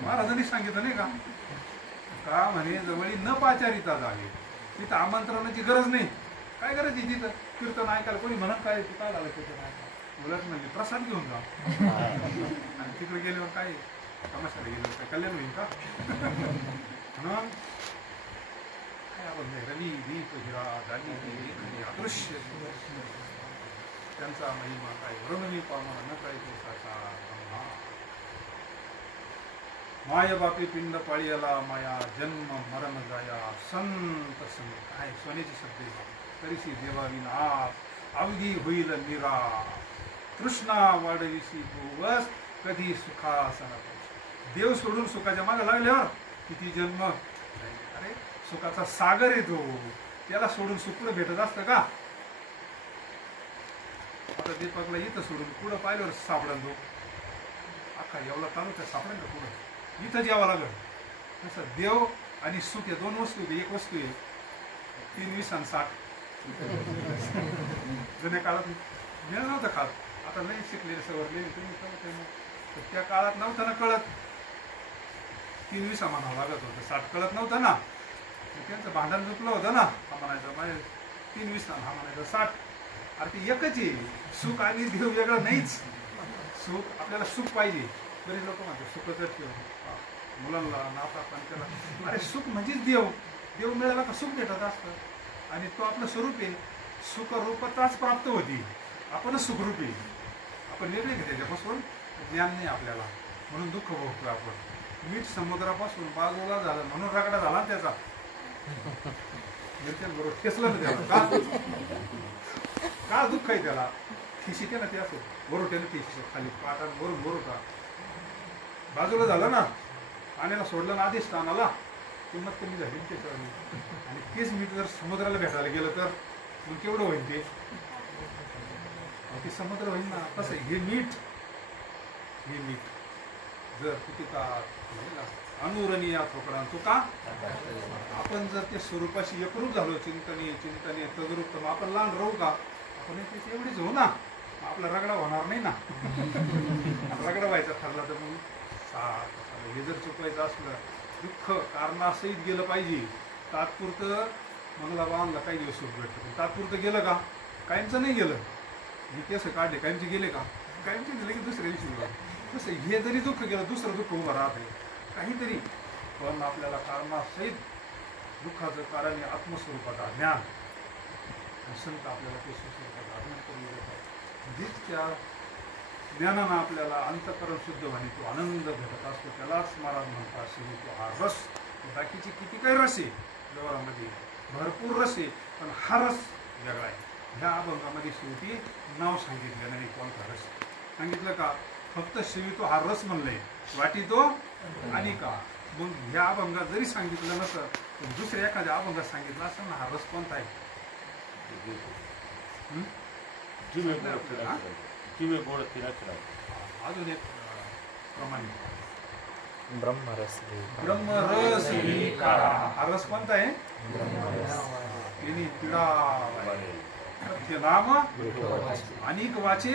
महाराजांनी सांगितलं नाही का म्हणे जवळी न पाचारिता जावे. तिथं आमंत्रणाची गरज नाही. काय गरज आहे तिथं? कीर्तन ऐकायला कोणी म्हणत काय तू काय झालं कीर्तन ऐकायला? उलट म्हणजे प्रसाद घेऊन जा. आणि तिकडे गेल्यावर काय तमाशाला गेल्यावर काय कल्याण होईल का? म्हणून काय आपण रवी दीप हिरा दागी अदृश्य त्यांचा महिमा काय वर्णवी पामा न काय दिवसाचा माय बापी पिंड पाळीला माया जन्म मरण जाया संत संग काय सोन्याची शब्द तरीशी देवाविन आप अवधी होईल निरा कृष्णा वाढविशी भोवस कधी सुखासना. देव सोडून सुखाच्या मागे लागल्यावर किती जन्म. अरे सुखाचा सागर येतो त्याला सोडून सुख पुढे भेटत असतं का? आता दीपकला इथं सोडून पुढं पाहिल्यावर सापडन तो अख्खा एवढा तालुका सापडेल का पुढं? इथं यावं लागलं. तसं देव आणि सुख या दोन वस्तू. एक वस्तू आहे 3 20 आणि 60. जुन्या काळात मिळत नव्हतं खात. आता नाही शिकलेले सवरलेले तुम्ही तर त्या काळात नव्हतं ना कळत. 3 20 म्हणावं लागत होतं. 60 कळत नव्हतं ना. त्यांचं भांडण चुकलं होतं ना. हा म्हणायचं माझे 3 20 हा म्हणायचं 60. अरे ते एकच आहे. सुख आणि देव वेगळं नाहीच. सुख आपल्याला सुख पाहिजे. बरेच लोक म्हणतात सुखच ठेव मुलांना नाता पंचाला. अरे सुख म्हणजेच देव. देव मिळाला का सुख भेटत असतं. आणि तो आपलं स्वरूप आहे. सुखरूपताच प्राप्त होती. आपणच सुखरूप आहे. आपण वेगळे का त्याच्यापासून ज्ञान नाही आपल्याला, म्हणून दुःख भोगतो आपण. मीठ समुद्रापासून बाजूला झालं म्हणून रगडा झाला ना त्याचा. बरोबर ठेसलं ना त्याला, का दुःख आहे त्याला? ठिशीते ना ते असं बरोट्याने ठिशी खाली पाटात वरून बरोटा बाजूला झालं ना, पाण्याला सोडलं ना आधीच तानाला किंमत कमी झाली त्याच्यावर. आणि तेच मीठ जर समुद्राला भेटायला गेलं तर मग केवढं होईल ते? समुद्र होईल ना. कसं हे मीठ जर किती का अनुरणीय थोकडा तो का आपण जर ते स्वरूपाशी एकरूप झालो, चिंतनीय तद्रूप, तर आपण लहान राहू का? आपण त्याची एवढीच होऊ ना, आपला रगडा होणार नाही ना. रगडा व्हायचा ठरला तर मग हे जर चुकवायचं असलं, दुःख कारणासहित गेलं पाहिजे. तात्पुरतं मंगला बांधला काही दिवस सुख भेटतं, तात्पुरतं गेलं का? कायमचं नाही गेलं. हे केस काढले कायमचे गेले का? कायमचे गेले की दुसऱ्या दिवशी. तसं हे जरी दुःख गेलं, दुसरं दुःख उभं राहते काहीतरी. पण आपल्याला कारणासहित दुःखाचं कारण हे आत्मस्वरूपाचा ज्ञान. संत आपल्याला ते स्वरूपाचं आज्ञान करून देतात. म्हणजेच त्या ज्ञानानं आपल्याला अंतःकरण शुद्ध व्हाने तो आनंद भेटत असतो. त्यालाच महाराज म्हणतात शिवी तो हा रस. बाकीचे किती काही रस आहे व्यवहारामध्ये, भरपूर रस आहे, पण हा रस वेगळा आहे. ह्या अभंगामध्ये शेवटी नाव सांगितलं नाही, कोणता रस सांगितलं का? फक्त शिवितो हा रस म्हणलंय, वाटी तो आणि का. मग ह्या अभंगात जरी सांगितलं नसतं, तर दुसऱ्या एखाद्या अभंगात सांगितलं असं ना, हा रस कोणता आहे? अजून एक प्रमाणे ब्रह्मरस ब्रह्मरस हा रस कोणता आहे? तिने पिढा ते नाम अनेक वाचे.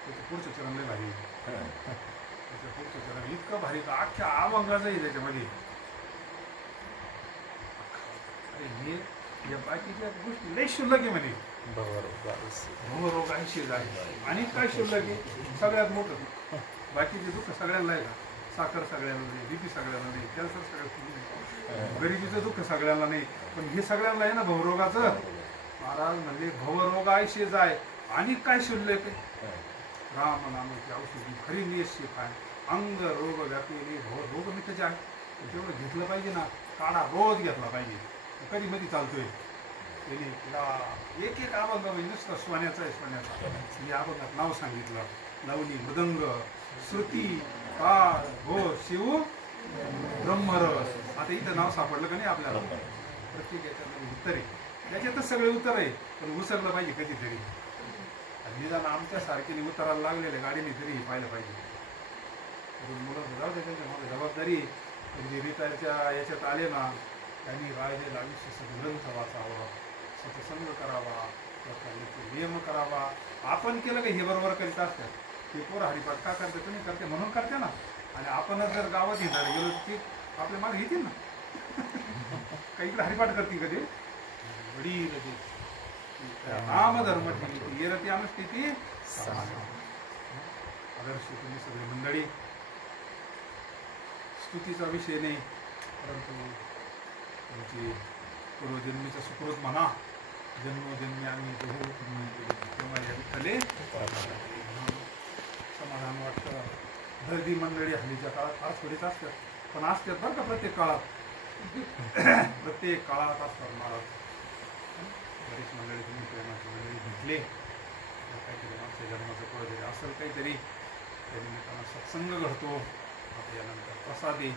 त्याचं पुढचं चरण लय भारी, त्याचं पुढचं चरण इतकं भारी का अख्ख्या अभंगाचं आहे त्याच्यामध्ये. अरे हे या बाकीच्या गोष्टी लय शुल्लक आहे म्हणे. भवरोग 80 झाले आणि काय शुल्लक आहे? सगळ्यात मोठं बाकीचे दुःख सगळ्यांना आहे का? साखर सगळ्यांना नाही, बीपी सगळ्यांना नाही, कॅन्सर सगळ्यांना, गरिबीचं दुःख सगळ्यांना नाही, पण हे सगळ्यांना आहे ना भवरोगाचं. महाराज म्हणजे भवरोग 80 जाय आणि काय शुल्लक आहे? राम नामाची औषधी खरी नियशी खाय, अंग रोग व्यापी रोग मी त्याचे आहे तेवढं घेतलं पाहिजे ना. काढा रोज घेतला पाहिजे. कधी मध्ये चालतोय एक एक अभंग म्हणजे नुसतं सोन्याचा आहे, सोन्याचा. मी अभंगात नाव सांगितलं, लवणी, मृदंग, श्रुती, काळ, घोष, शिव, ब्रह्मरस. आता इथं नाव सापडलं का नाही आपल्याला? प्रत्येक याच्यामध्ये उत्तर आहे, त्याच्यातच सगळे उत्तर आहे, पण उसरलं पाहिजे कधीतरी. निदान आमच्यासारखे उतरायला लागलेल्या गाडीने तरी पाहिलं पाहिजे. मुलं जाऊ दे, त्यांच्या माझी जबाबदारी. म्हणजे रिटायरच्या याच्यात आले ना, त्यांनी राहिलेलं आयुष्य सद्ग्रंथ वाचावा, सत्संग करावा, नियम करावा. आपण केलं का हे बरोबर करीत असतात. ते पोरं हरिपाठ का करते? तुम्ही करते म्हणून करते ना. आणि आपणच जर गावात हिंडायला गेलो की आपल्या मागे येतील ना. काही इकडे हरिपाठ करतील कधी वडील नाम धर्म ठेवी येरती अनुष्ठिती आदर्श. तुम्ही सगळी मंडळी, स्तुतीचा विषय नाही, परंतु तुमची पूर्वजन्मीचा सुकृत म्हणा. जन्मोजन्मी आम्ही तेव्हा या विठ्ठले समाधान वाटतं. दर्दी मंडळी हल्लीच्या काळात फार थोडीच असतात, पण असतात बरं का. प्रत्येक काळात असतात महाराज. बरीच मंडळी तुम्ही प्रेमाची मंडळी भेटले, काहीतरी मागच्या जन्माचं फळ असेल काहीतरी, त्या निमित्तानं सत्संग घडतो. आता यानंतर प्रसाद आहे,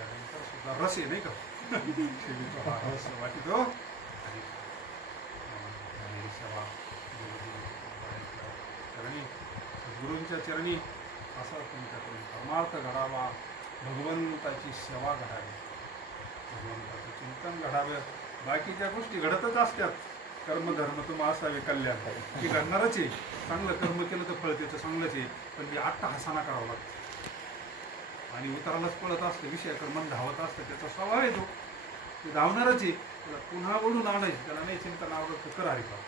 यानंतर सुद्धा रस आहे नाही का? हा रस वाटितो आणि सेवा चरणी, सद्गुरूंच्या चरणी असा तुमच्याकडून परमार्थ घडावा, भगवंताची सेवा घडावी, भगवंताचं चिंतन घडावं. बाकीच्या गोष्टी घडतच असतात. कर्मधर्म तुम्हा असावे कल्याण, की घडणारच आहे. चांगलं कर्म केलं तर फळ त्याचं चांगलंच आहे, पण ते अट्टहासाना करावं लागतं. आणि उतारालाच पळत असतं, विषयाकडे मन धावत असतं, त्याचा स्वभाव आहे तो, ते धावणारच आहे. त्याला पुन्हा बोलून आणायचं. त्याला नाही चिंतन आवडत तर कर हरिपाठ,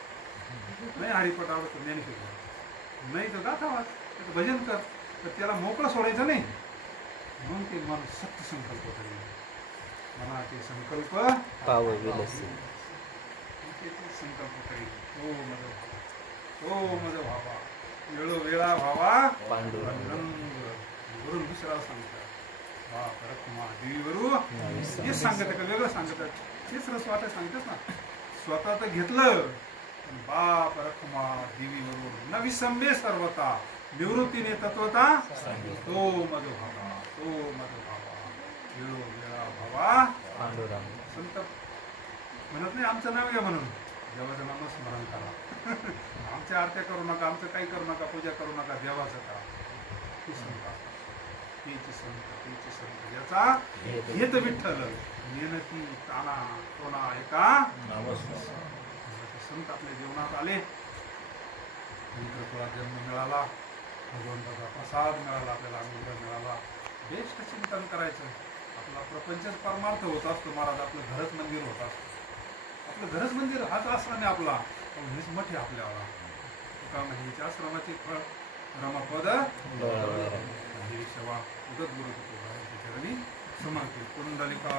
नाही हरिपाठ आवडत तर ज्ञानेश्वर, नाही तर गाथा वाच, त्याचं भजन कर. तर त्याला मोकळं सोडायचं नाही. म्हणून ते मन सत्य संकल्प करेल, मनाचे संकल्प संकल्प करेल. हो माझं व्हावा, वेळोवेळा व्हावा पांडुरंग वरून दुसऱ्याला सांगतात बाप रखुमा देवीवरू हेच सांगत का वेगळं सांगतात तेच रस वाटाय सांगतेच ना स्वतः तर घेतलं पण बाप रखुमा देवीवरू न विसंबे सर्वता निवृत्तीने तत्वता तो मधुभावा वेळोवेळा भावा पांडुरंग संत म्हणत नाही आमचं नाव घ्या म्हणून देवाचं नाम स्मरण करा आमच्या आरत्या करू नका आमचं काही करू नका पूजा करू नका देवाचं करा ही संत तेची संत याचा हेत विठ्ठल मेहनती ताना तोना एका संत आपल्या जीवनात आले तुला जन्म मिळाला भगवंताचा प्रसाद मिळाला आपल्याला अनुग्रह मिळाला बेस्ट चिंतन करायचं आपला प्रपंचच परमार्थ होत असतो महाराज आपलं घरच मंदिर होत असतं आपलं घरच मंदिर हाच आश्रम आहे आपला हेच मोठे आपल्याला तुका म्हणजे आश्रमाचे फळ रमापद सेवा उदत गुरु चरणी समर्पित कुंडलिका